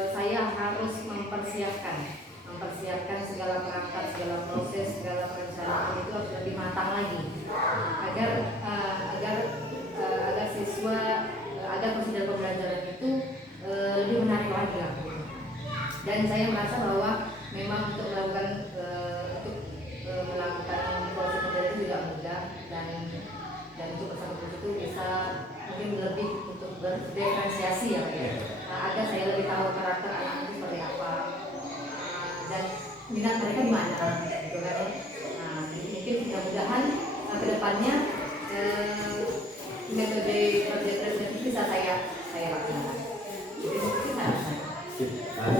saya harus mempersiapkan segala perangkat, segala proses, segala perencanaan itu harus lebih matang lagi agar siswa agar prosedur pembelajaran itu lebih menarik lagi lah. Dan saya merasa bahwa memang untuk melakukan proses pembelajaran itu tidak mudah, dan untuk bersama proses itu bisa mungkin lebih untuk berdiferensiasi ya Pak ya. Agar saya lebih tahu karakter anak itu seperti apa dan minat mereka di mana gitu kan ya. Mungkin mudah-mudahan ke depannya metode proyek bisa saya lakukan. Jadi mungkin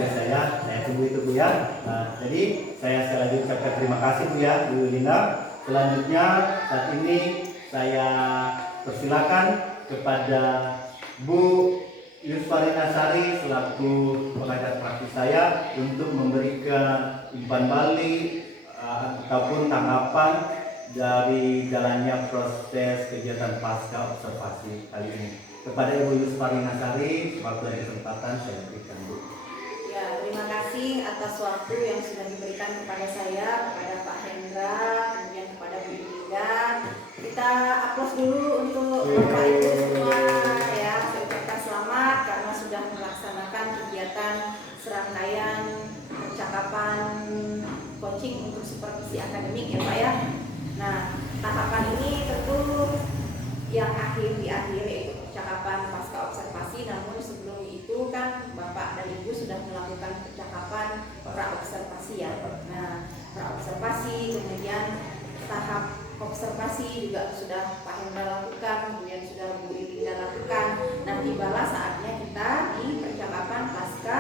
saya tunggu itu Bu ya. Jadi saya sekali lagi ucapkan terima kasih Bu ya, Bu Yulinda. Selanjutnya saat ini saya persilakan kepada Bu Yusfarina Sari selaku pengajar praktis saya untuk memberikan umpan balik ataupun tanggapan dari jalannya proses kegiatan pasca observasi kali ini. Kepada Ibu Yusfarina Sari, waktu dan kesempatan saya berikan Bu. Ya, terima kasih atas waktu yang sudah diberikan kepada saya, kepada Pak Hendra, kemudian kepada Bu Yulinda. Kita aplaus dulu untuk Bapak Ibu semua ya. Saya ucapkan selamat karena sudah melaksanakan kegiatan serangkaian percakapan coaching untuk supervisi akademik ya Pak ya. Nah, tahapan ini tentu yang di akhir yaitu percakapan pasca observasi, namun sebelum itu kan Bapak dan Ibu sudah melakukan percakapan pra-observasi ya. Nah, pra-observasi, kemudian tahap observasi juga sudah Pak Hendra lakukan, kemudian sudah Bu Yulinda lakukan. Nah, tibalah saatnya kita di percakapan pasca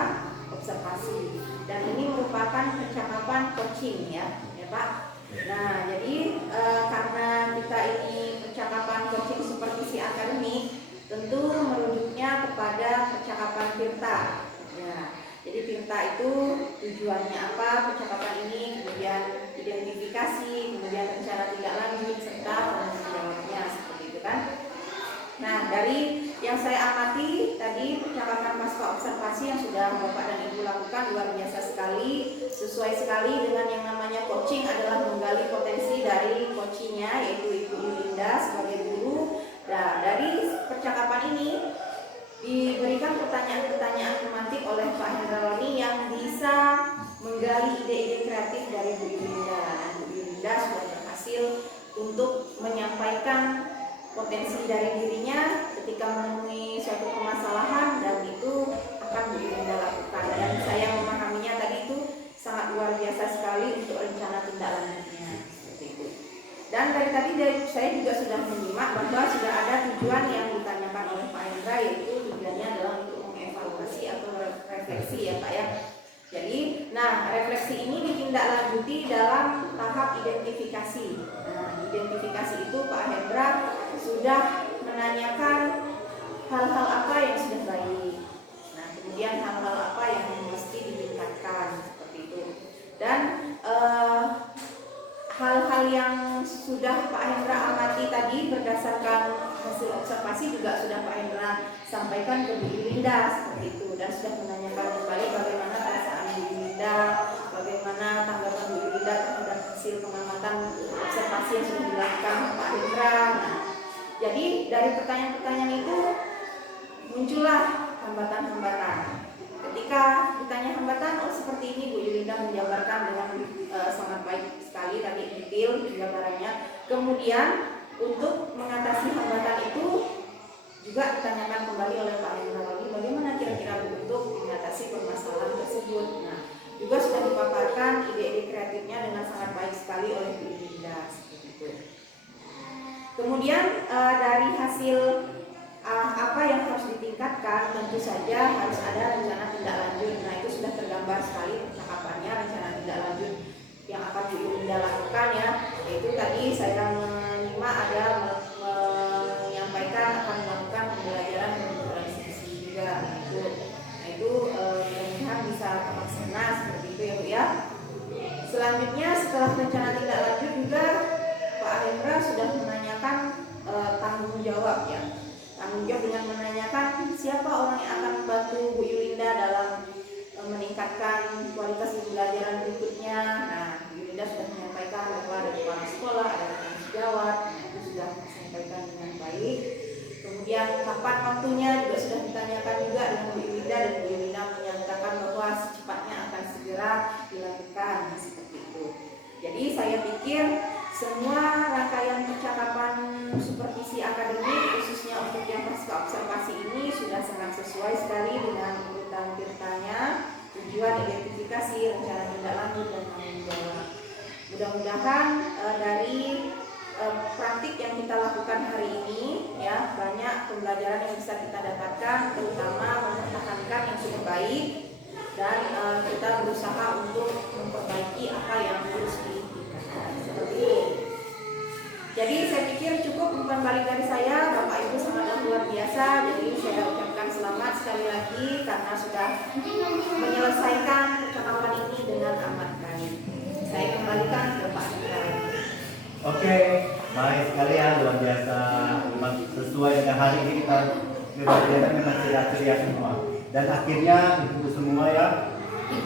observasi, dan ini merupakan percakapan coaching ya Pak. Nah, jadi karena kita ini percakapan coaching supervisi akademik, tentu merujuknya kepada percakapan Tirta. Ya, jadi Tirta itu tujuannya apa percakapan ini, kemudian identifikasi, kemudian rencana tindak lanjut, serta tanggung jawabnya seperti itu kan. Nah, dari yang saya amati tadi percakapan pasca observasi yang sudah Bapak dan Ibu lakukan luar biasa sekali, sesuai sekali dengan yang namanya coaching adalah menggali potensi dari coachingnya yaitu Ibu Yulinda sebagai guru. Nah, dari percakapan ini diberikan pertanyaan-pertanyaan tematik oleh Pak Hendra Roni yang bisa menggali ide-ide kreatif dari Bu Yulinda. Dan Bu Yulinda sudah berhasil untuk menyampaikan potensi dari dirinya ketika menemui suatu permasalahan, dan itu akan Bu Yulinda lakukan. Dan saya memahaminya tadi itu sangat luar biasa sekali untuk rencana tindak lanjutnya seperti itu. Dan dari tadi saya juga sudah menyimak bahwa sudah ada tujuan yang ditanyakan oleh Pak Hendra, yaitu tujuannya adalah untuk mengevaluasi atau refleksi ya Pak ya. Jadi, nah refleksi ini ditindaklanjuti dalam tahap identifikasi. Nah, identifikasi itu Pak Hendra sudah menanyakan hal-hal apa yang sudah baik. Nah, kemudian hal-hal apa yang mesti ditingkatkan seperti itu. Dan hal-hal yang sudah Pak Hendra amati tadi berdasarkan hasil observasi juga sudah Pak Hendra sampaikan ke Bu Yulinda seperti itu. dan sudah menanyakan kembali bagaimana perasaan Bu Yulinda, bagaimana tanggapan Bu Yulinda terhadap hasil pengamatan observasi yang sudah dilakukan Pak Hendra. Nah, jadi dari pertanyaan-pertanyaan itu muncullah hambatan-hambatan. Ketika ditanya hambatan, seperti ini Bu Yulinda menjabarkan dengan sangat baik sekali tadi detail jabarannya. Kemudian untuk mengatasi hambatan itu juga ditanyakan kembali oleh Pak Hendra lagi bagaimana kira-kira untuk mengatasi permasalahan tersebut. Nah, juga sudah dipaparkan ide-ide kreatifnya dengan sangat baik sekali oleh Bu Yulinda seperti itu. Kemudian dari hasil apa yang harus ditingkatkan, tentu saja harus ada rencana tindak lanjut. Nah, itu sudah tergambar sekali percakapannya, rencana tindak lanjut yang akan Bu Yulinda lakukan ya. Yaitu tadi saya menyimak ada menyampaikan akan melakukan pembelajaran bertransisi juga. Nah itu mudah-mudahan bisa terlaksana seperti itu ya Bu ya. Selanjutnya setelah rencana tindak lanjut juga Pak Hendra sudah menanyakan tanggung jawab ya. Tanggung jawab dengan menanyakan siapa orang yang akan membantu Bu Yulinda dalam meningkatkan kualitas pembelajaran berikutnya. Nah, Bu Yulinda sudah menyampaikan bahwa ada kepala sekolah, ada rekan sejawat. Nah, itu sudah disampaikan dengan baik. Kemudian kapan waktunya juga sudah ditanyakan juga dengan Bu Yulinda, dan Bu Yulinda menyatakan bahwa secepatnya akan segera dilakukan seperti itu. Jadi saya pikir semua rangkaian percakapan supervisi akademik khususnya untuk yang pasca observasi ini sudah sangat sesuai sekali dengan urutan tirtanya, tujuan, identifikasi, rencana tindak lanjut, dan tanggung jawab. Mudah-mudahan dari praktik yang kita lakukan hari ini ya banyak pembelajaran yang bisa kita dapatkan, terutama mempertahankan yang sudah baik dan kita berusaha untuk memperbaiki apa yang harus ditingkatkan seperti itu. Jadi saya pikir cukup umpan balik dari saya. Bapak Ibu sangatlah luar biasa. Jadi saya ucapkan selamat sekali lagi karena sudah menyelesaikan percakapan ini dengan amat baik. Saya kembalikan ke Pak Hendra. Oke, baik sekali ya, luar biasa. Memang sesuai dengan hari ini kita kegiatan memang ceria-ceria semua. Dan akhirnya itu semua ya,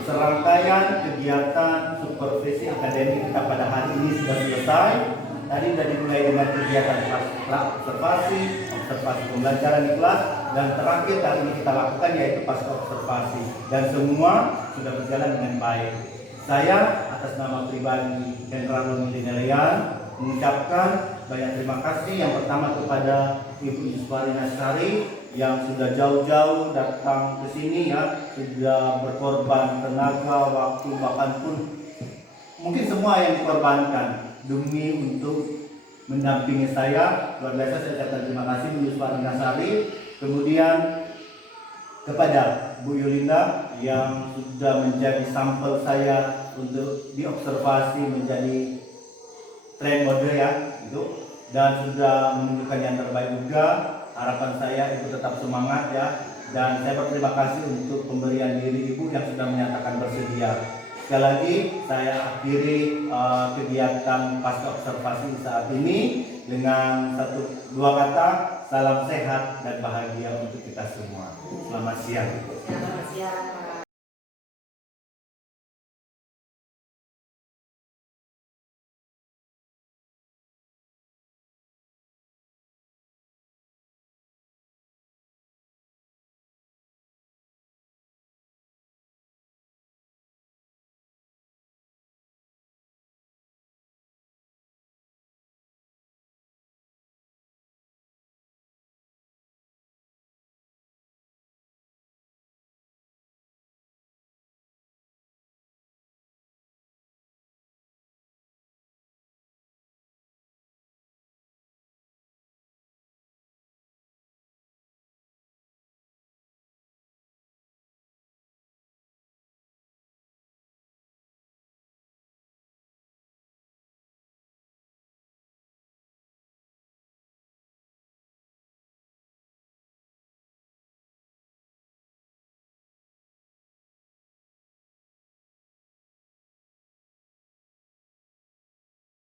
serangkaian kegiatan supervisi akademik kita pada hari ini sudah selesai. Tadi sudah dimulai dengan kegiatan observasi pembelajaran di kelas, dan terakhir kali ini kita lakukan yaitu pasca observasi, dan semua sudah berjalan dengan baik. Saya atas nama pribadi Hendra Milenialian mengucapkan banyak terima kasih yang pertama kepada Ibu Yuswarina Sari yang sudah jauh-jauh datang ke sini ya, sudah berkorban tenaga, waktu, bahkan pun mungkin semua yang dikorbankan demi untuk mendampingi saya. Luar biasa saya ucapkan terima kasih Bu Yuswarina Sari. Kemudian kepada Bu Yulinda yang sudah menjadi sampel saya untuk diobservasi menjadi tren model ya itu, dan sudah menunjukkan yang terbaik juga. Harapan saya Ibu tetap semangat ya, dan saya berterima kasih untuk pemberian diri Ibu yang sudah menyatakan bersedia. Sekali lagi saya akhiri kegiatan pasca observasi saat ini dengan dua kata, salam sehat dan bahagia untuk kita semua. Selamat siang. Selamat siang.